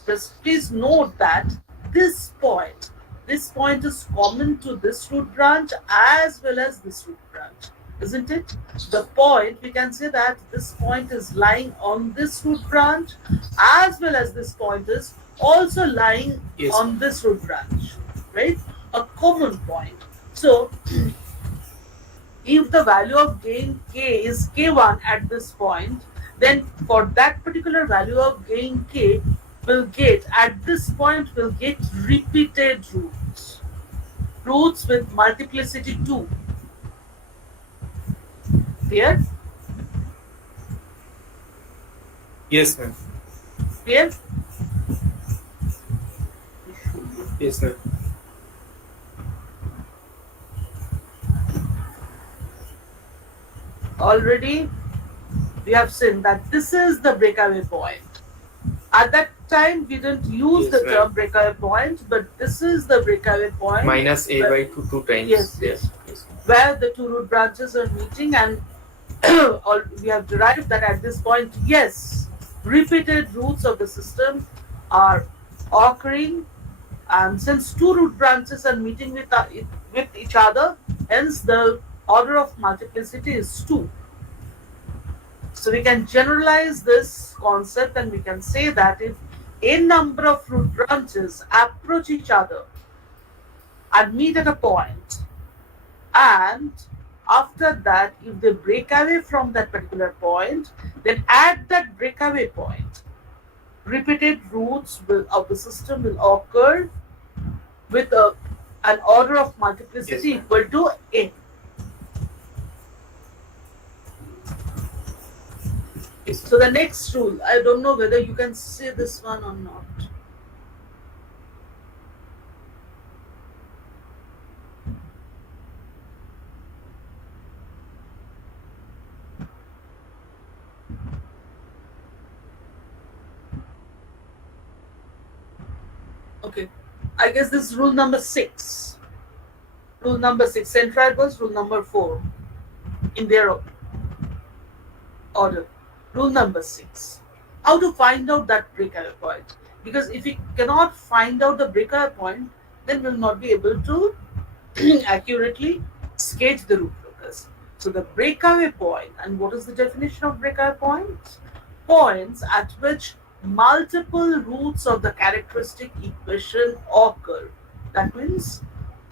just please note that this point, this point is common to this root branch as well as this root branch, isn't it? The point, we can say that this point is lying on this root branch as well as this point is also lying Yes, on ma'am. this root branch, right? A common point. So if the value of gain k is k1 at this point, then for that particular value of gain k will get at this point will get repeated roots with multiplicity 2. Clear? Yes, ma'am. Clear? Yes, ma'am. Already we have seen that this is the breakaway point. At that time we didn't use Yes, the ma'am. term breakaway point, but this is the breakaway point Minus a where, by 2 times. yes, There. yes, Yes. where the two root branches are meeting, and we have derived that at this point, yes, repeated roots of the system are occurring, and since two root branches are meeting with each other, hence the order of multiplicity is 2. So we can generalize this concept and we can say that if a number of root branches approach each other and meet at a point, and after that, if they break away from that particular point, then at that breakaway point, repeated roots of the system will occur with an order of multiplicity Yes, ma'am. equal to n. Yes, So the next rule, I don't know whether you can see this one or not. Okay, I guess this is rule number 6. Rule number 6, centribus, rule number 4 in their order. Rule number 6, how to find out that breakaway point. Because if we cannot find out the breakaway point, then we'll not be able to accurately sketch the root locus. So the breakaway point, and what is the definition of breakaway point? Points at which multiple roots of the characteristic equation occur. That means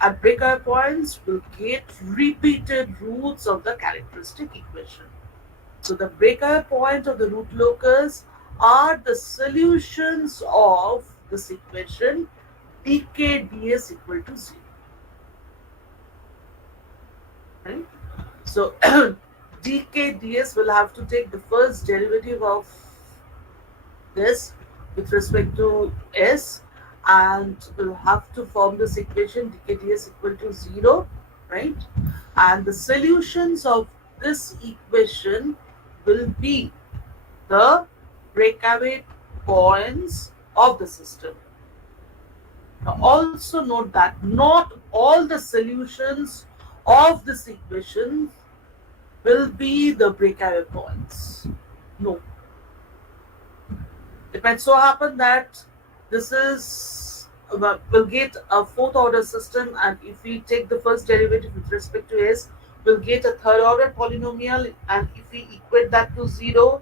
at breakaway points we'll get repeated roots of the characteristic equation. So the breakaway point of the root locus are the solutions of this equation dk ds equal to 0. Right? So dk ds will have to take the first derivative of this with respect to s, and we'll have to form this equation dk ds equal to 0, right? And the solutions of this equation will be the breakaway points of the system. Now also note that not all the solutions of this equation will be the breakaway points. No. It might so happen that this is we'll get a fourth order system, and if we take the first derivative with respect to s, we'll get a third order polynomial, and if we equate that to 0,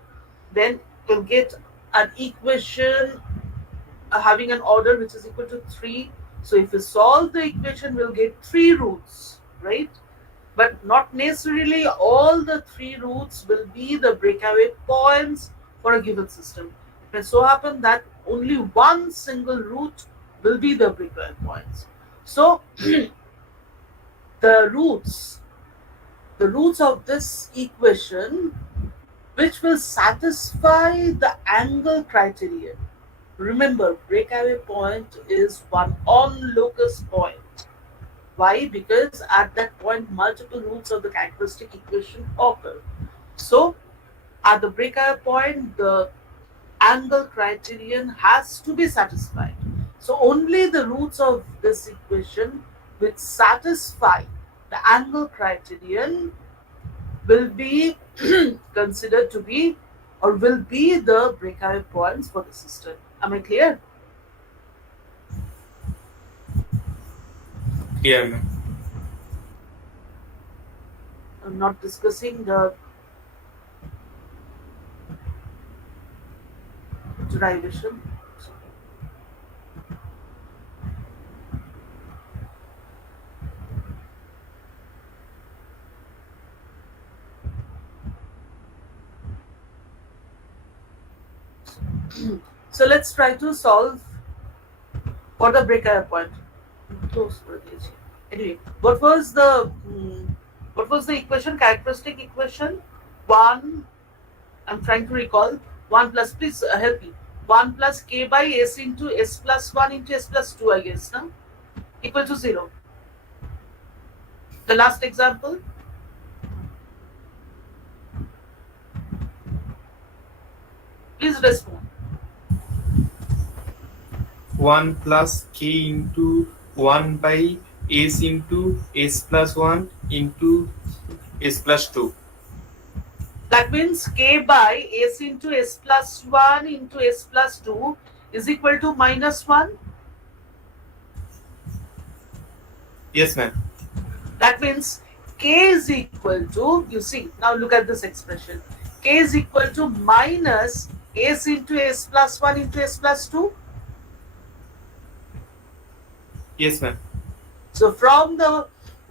then we'll get an equation having an order which is equal to 3. So if we solve the equation, we'll get 3 roots, right? But not necessarily all the 3 roots will be the breakaway points for a given system. It may so happen that only one single root will be the breakaway points. So the roots of this equation which will satisfy the angle criterion. Remember, breakaway point is one on locus point. Why? Because at that point multiple roots of the characteristic equation occur. So at the breakaway point the angle criterion has to be satisfied. So only the roots of this equation which satisfy the angle criterion will be considered to be, or will be, the breakaway points for the system. Am I clear? clear, ma'am. I'm not discussing the derivation. So let's try to solve for the breakaway point. Close for this. Anyway, what was the equation? Characteristic equation. One. I'm trying to recall. 1 plus. Please help me. 1 plus k by s into s plus 1 into s plus 2. I guess, no? Equal to 0. The last example. Please respond. 1 plus k into 1 by s into s plus 1 into s plus 2. That means k by s into s plus 1 into s plus 2 is equal to minus 1. Yes, ma'am. That means k is equal to, you see, now look at this expression. K is equal to minus S into S plus 1 into S plus 2. Yes, ma'am. So from the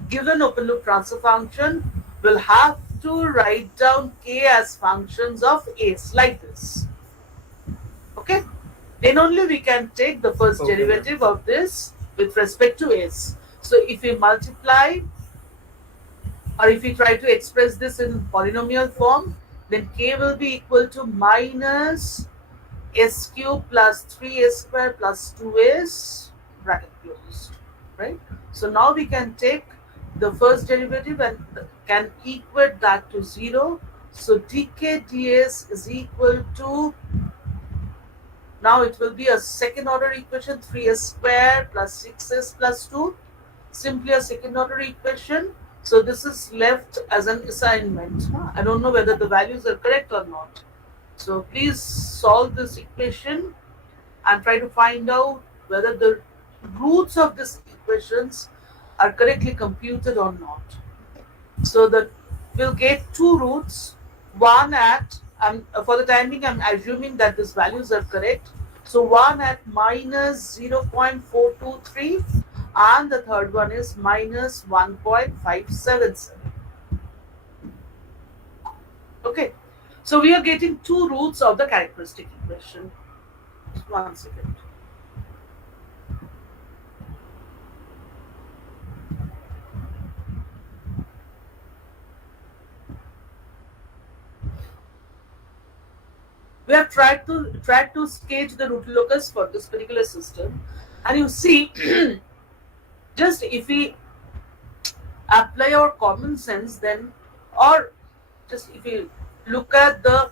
given open loop transfer function, we'll have to write down K as functions of S like this. Okay? Then only we can take the first Okay, ma'am. derivative of this with respect to S. So if we multiply, or if we try to express this in polynomial form, then K will be equal to minus S cube plus 3S square plus 2S bracket closed, right? So now we can take the first derivative and can equate that to 0. So dk ds is equal to, now it will be a second order equation, 3s square plus 6s plus 2, simply a second order equation. So this is left as an assignment. I don't know whether the values are correct or not. So please solve this equation and try to find out whether the roots of these equations are correctly computed or not. So that we'll get two roots, one at, for the time being I'm assuming that these values are correct. So one at minus 0.423 and the third one is minus 1.577. Okay, so we are getting two roots of the characteristic equation. Just 1 second. We have tried to sketch the root locus for this particular system, and you see, just if we apply our common sense, then, or just if we look at the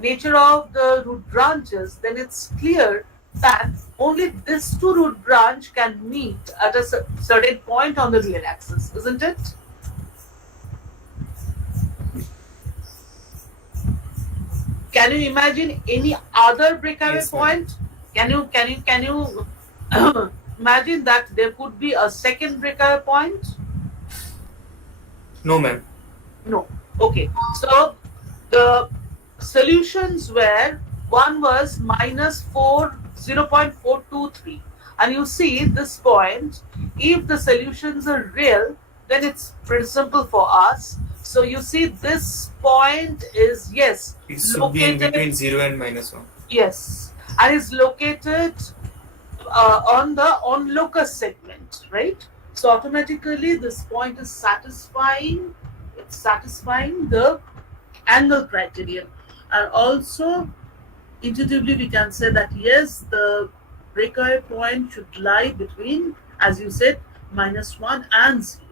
nature of the root branches, then it's clear that only this two root branch can meet at a certain point on the real axis, isn't it? Can you imagine any other breakaway Yes, ma'am. point? Can you imagine that there could be a second breakaway point? No, ma'am. No. Okay. So the solutions were, one was minus 0.423, and you see this point, if the solutions are real, then it's pretty simple for us. So you see this point is, yes, It should be in located, between 0 and minus 1. yes, and is located on the on locus segment, right? So automatically this point is satisfying, it's satisfying the angle criterion. And also intuitively we can say that yes, the breakaway point should lie between, as you said, minus 1 and 0.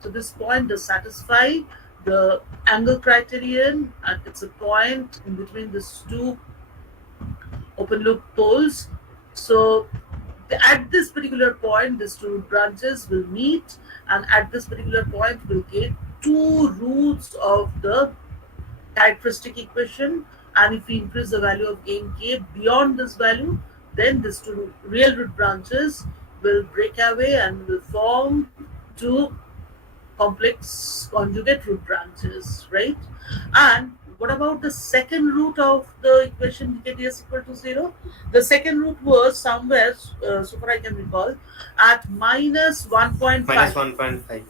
So this point does satisfy the angle criterion, and it's a point in between these two open loop poles. So at this particular point, these two branches will meet, and at this particular point, we'll get two roots of the characteristic equation. And if we increase the value of gain k beyond this value, then these two real root branches will break away and will form two complex conjugate root branches, right? And what about the second root of the equation dkds equal to 0? The second root was somewhere, so far I can recall, at minus 1.5. Minus 1.5.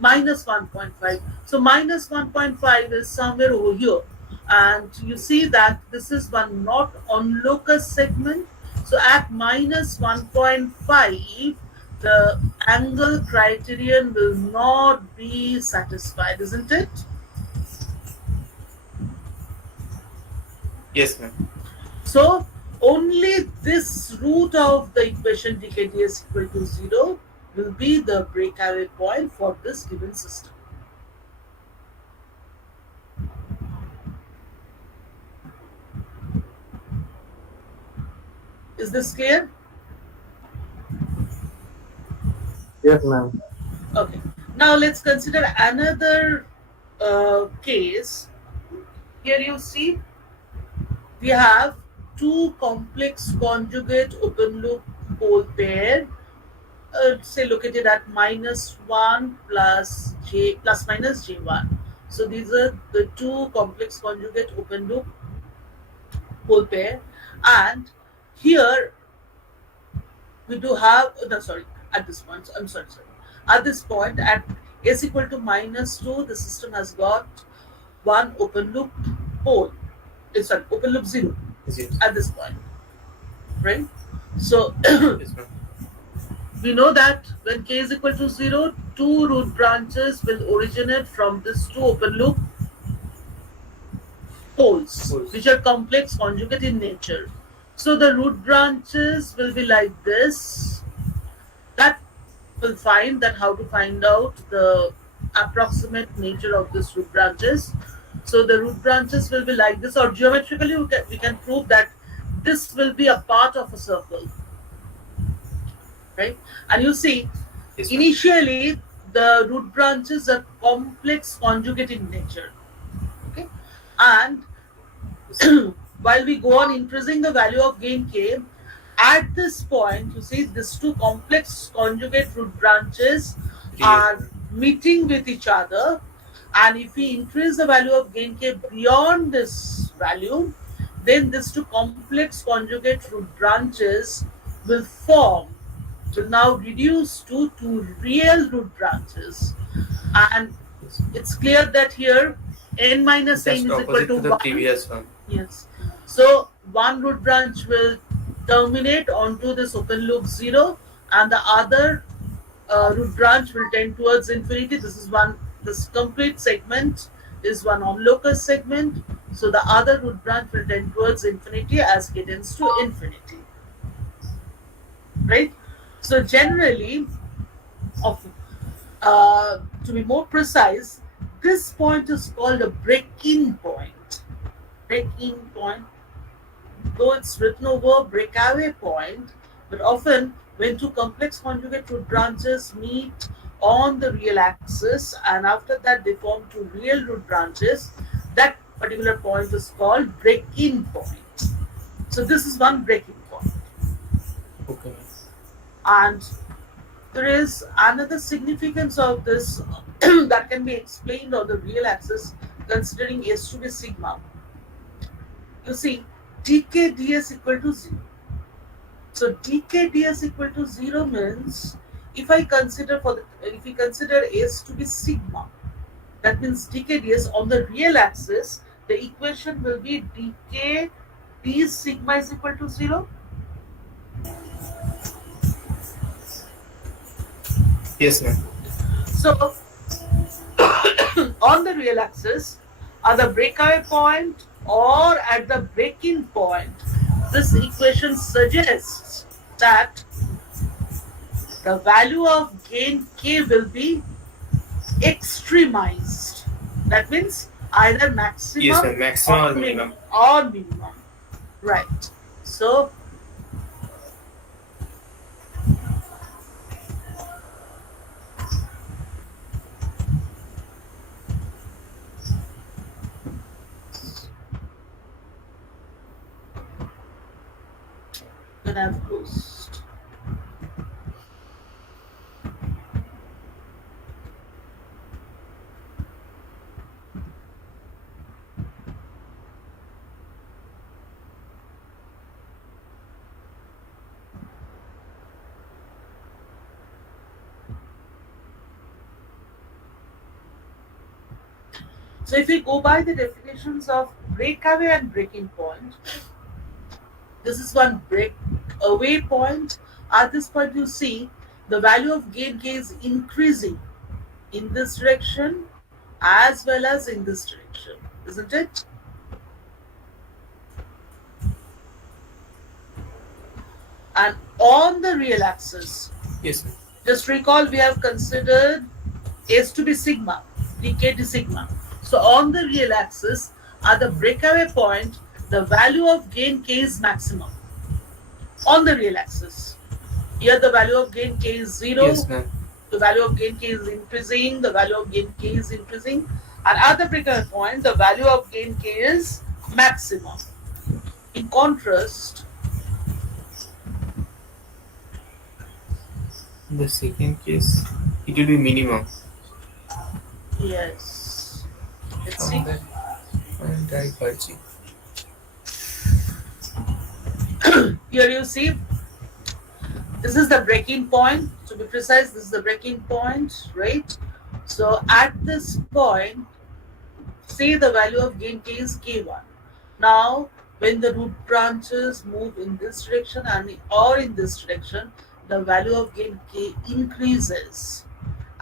Minus 1.5. So minus 1.5 is somewhere over here. And you see that this is one not on locus segment. So at minus 1.5, the angle criterion will not be satisfied, isn't it? Yes, ma'am. So only this root of the equation dkd is equal to 0 will be the breakaway point for this given system. Is this clear? Yes, ma'am. Okay. Now let's consider another case. Here you see we have two complex conjugate open loop pole pair, say located at minus 1 plus j plus minus j1. So these are the two complex conjugate open loop pole pair, and here we do have no sorry at this point I'm sorry at this point at s equal to -2 the system has got one open loop pole sorry open loop 0 Yes. at this point, right? So Yes, ma'am. we know that when k is equal to 0, two root branches will originate from this two open loop poles, Poles. which are complex conjugate in nature. So the root branches will be like this. That will find that how to find out the approximate nature of this root branches. So the root branches will be like this, or geometrically we can prove that this will be a part of a circle, right? And you see, Yes, ma'am. initially the root branches are complex conjugate in nature, okay? And while we go on increasing the value of gain k, at this point, you see these two complex conjugate root branches are meeting with each other, and if we increase the value of gain k beyond this value, then these two complex conjugate root branches will now reduce to two real root branches, and Yes. it's clear that here n minus n Just is equal opposite to to the 1. previous one. Yes. So one root branch will terminate onto this open loop 0, and the other root branch will tend towards infinity. This complete segment is one on-locus segment. So the other root branch will tend towards infinity as k tends to infinity. Right? So generally, of to be more precise, this point is called a break-in point. Break-in point, though it's written over breakaway point, but often when two complex conjugate root branches meet on the real axis and after that they form two real root branches, that particular point is called break-in point. So this is one break-in point. Okay. And there is another significance of this that can be explained on the real axis considering S to be sigma. You see, dk ds equal to 0. So dk ds equal to 0 means if we consider S to be sigma, that means dk ds on the real axis, the equation will be dk d sigma is equal to 0. Yes, ma'am. So on the real axis, at the breakaway point or at the break-in point, this equation suggests that the value of gain k will be extremized. That means either maximum, Yes, ma'am. Maximum or minimum. or minimum. Right. So then I've closed. So if we go by the definitions of breakaway and breaking point, this is one breakaway point. At this point, you see the value of gain k is increasing in this direction as well as in this direction, isn't it? And on the real axis, Yes, ma'am. just recall we have considered S to be sigma, dk to sigma. So on the real axis, at the breakaway point, the value of gain k is maximum. On the real axis, here the value of gain k is 0. Yes, ma'am. The value of gain k is increasing. The value of gain k is increasing. And at the breakaway point, the value of gain k is maximum. In contrast, In the second case, it will be minimum. yes. Let's see. From that point, I got you. Here you see, this is the breaking point. To be precise, this is the breaking point, right? So at this point, say the value of gain k is k1. Now, when the root branches move in this direction and or in this direction, the value of gain k increases,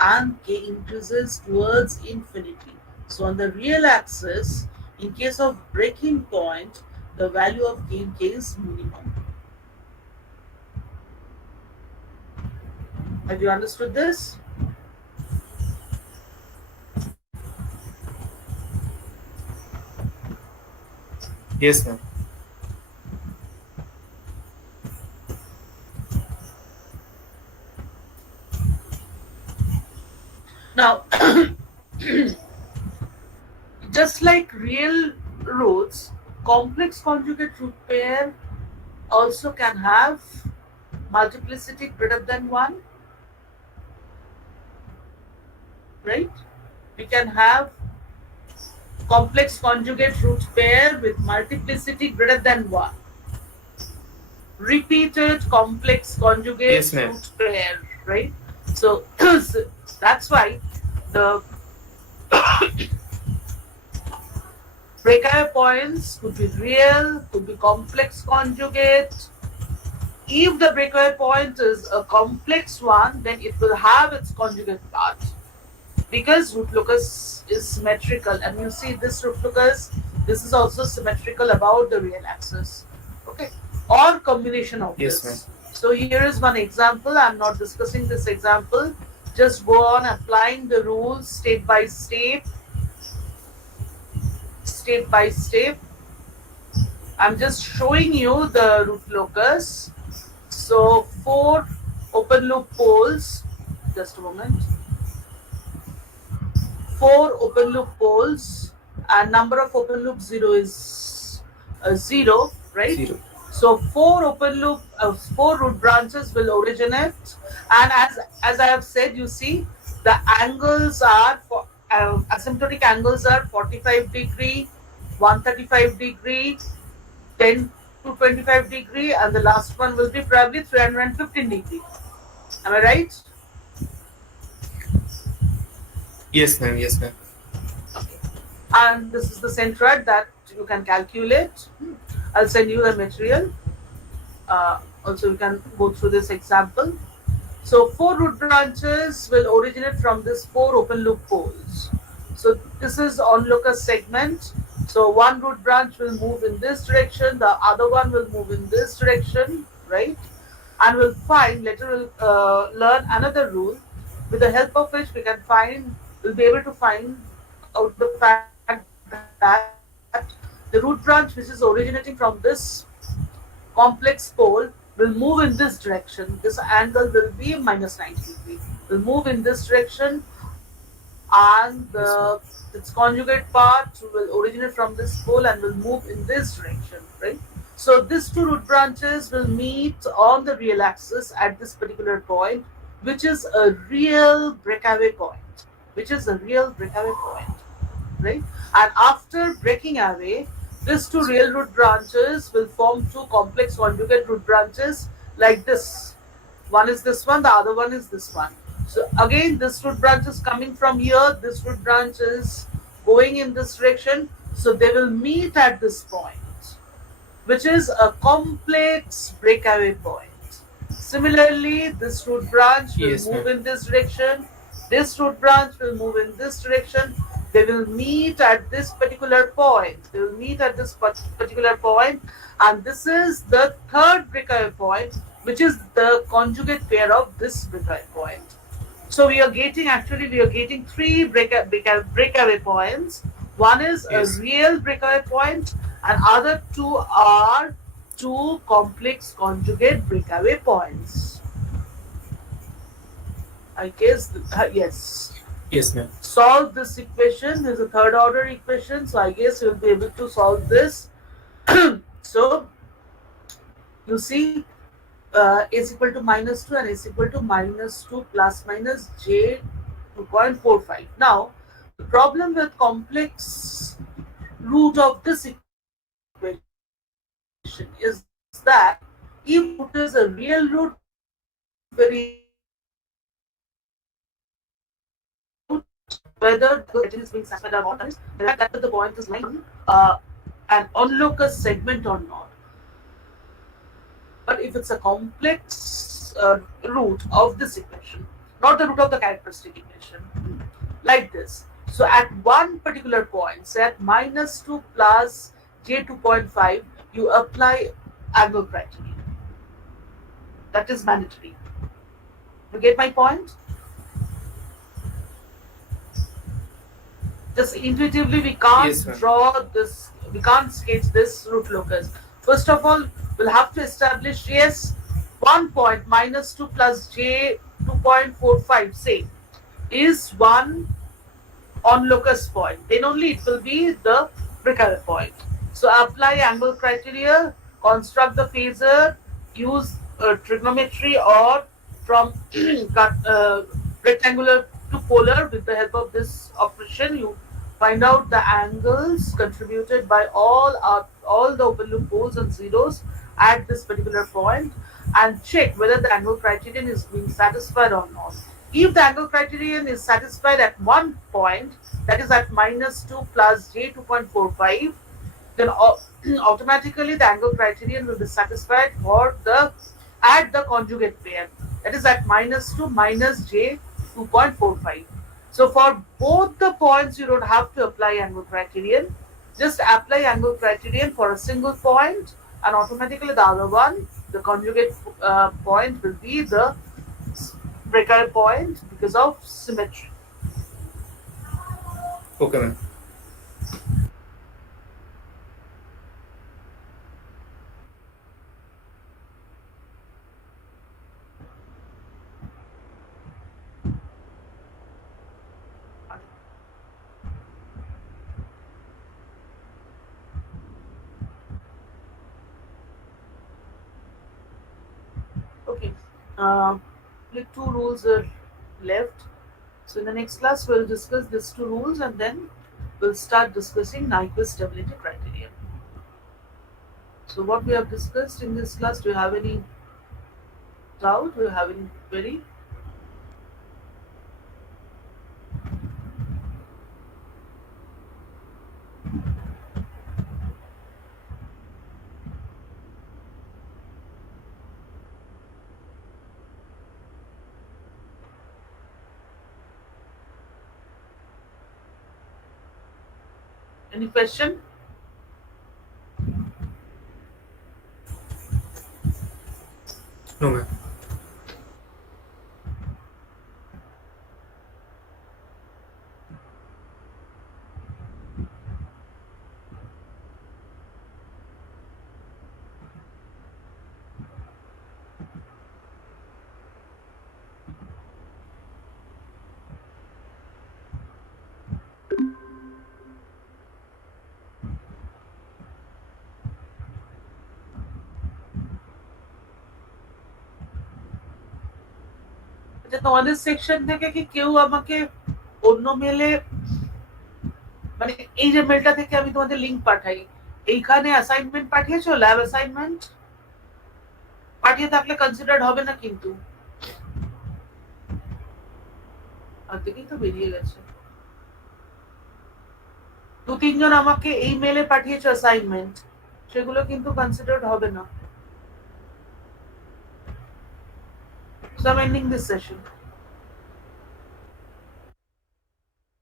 and k increases towards infinity. So on the real axis, in case of breaking point, the value of gain k is minimum. Have you understood this? Yes, ma'am. Now, just like real roots, complex conjugate root pair also can have multiplicity greater than 1, right? We can have complex conjugate root pair with multiplicity greater than 1. Repeated complex conjugate Yes, ma'am. root pair, right? So that's why the breakaway points could be real, could be complex conjugate. If the breakaway point is a complex one, then it will have its conjugate part, because root locus is symmetrical, and you see this root locus, this is also symmetrical about the real axis, okay, or combination of Yes, this. So here is one example. I'm not discussing this example, just go on applying the rules step by step. I'm just showing you the root locus. So 4 open loop poles, just a moment, 4 open loop poles, and number of open loop 0 is 0, right? 0. So 4 open loop, 4 root branches will originate, and as I have said, you see the angles are for asymptotic angles are 45 degree, 135 degree, 10 to 25 degree, and the last one will be probably 315 degree. Am I right? Yes, ma'am. Yes, ma'am. Okay. And this is the centroid that you can calculate. I'll send you the material. Also, you can go through this example. So 4 root branches will originate from this 4 open loop poles. So this is onlooker segment. So one root branch will move in this direction, the other one will move in this direction, right? And we'll find, later we'll learn another rule with the help of which we'll be able to find out the fact that the root branch which is originating from this complex pole will move in this direction. This angle will be minus 90 degree. Will move in this direction, and its conjugate part will originate from this pole and will move in this direction, right? So these 2 root branches will meet on the real axis at this particular point, which is a real breakaway point. Right? And after breaking away, these 2 real root branches will form 2 complex conjugate root branches like this. One is this one, the other one is this one. So again, this root branch is coming from here, this root branch is going in this direction. So they will meet at this point, which is a complex breakaway point. Similarly, this root branch will Yes, move ma'am. in this direction, this root branch will move in this direction. They will meet at this particular point. And this is the third breakaway point, which is the conjugate pair of this breakaway point. So we are getting 3 breakaway points. One is Yes. a real breakaway point, and other 2 are 2 complex conjugate breakaway points. I guess, yes. Yes, ma'am. Solve this equation. There's a third order equation, so I guess you'll be able to solve this. So you see, is equal to -2 and is equal to -2 plus minus j 2.45. Now, the problem with complex root of this equation is that If root is a real root, very whether the criteria is being satisfied or not, that is that the point is lying an onlocus segment or not. But if it's a complex root of this equation, not the root of the characteristic equation, like this. So at one particular point, say at -2 plus j2.5, you apply angle criterion. That is mandatory. You get my point? Just intuitively, we can't Yes, ma'am. draw this, we can't sketch this root locus. First of all, we'll have to establish, yes, one point -2 plus j 2.45, say, is one on locus point, then only it will be the recurrent point. So apply angle criteria, construct the phasor, use trigonometry or from rectangular to polar. With the help of this operation, you find out the angles contributed by all the open loop poles and zeros at this particular point, and check whether the angle criterion is being satisfied or not. If the angle criterion is satisfied at one point, that is at -2 plus j 2.45, then automatically the angle criterion will be satisfied for the at the conjugate pair, that is at -2 minus j 2.45. So for both the points, you don't have to apply angle criterion. Just apply angle criterion for a single point, and automatically the other one, the conjugate point, will be the recurrent point because of symmetry. Okay, ma'am. Okay, the two rules are left. So in the next class, we'll discuss these two rules, and then we'll start discussing Nyquist stability criterion. So what we have discussed in this class, do you have any doubt? Do you have any query? Any question? No, ma'am. আচ্ছা, তোমাদের section থেকে কি কেউ আমাকে অন্য মেলে, মানে এই যে মেলটা থেকে আমি তোমাদের লিংক পাঠাই, এইখানে অ্যাসাইনমেন্ট পাঠিয়েছো, ল্যাব অ্যাসাইনমেন্ট পাঠিয়ে থাকলে কনসিডার্ড হবে না কিন্তু। অর্ধেকই তো বেরিয়ে গেছে। দু তিনজন আমাকে এই মেলে পাঠিয়েছো অ্যাসাইনমেন্ট, সেগুলো কিন্তু কনসিডার্ড হবে না। So I'm ending this session.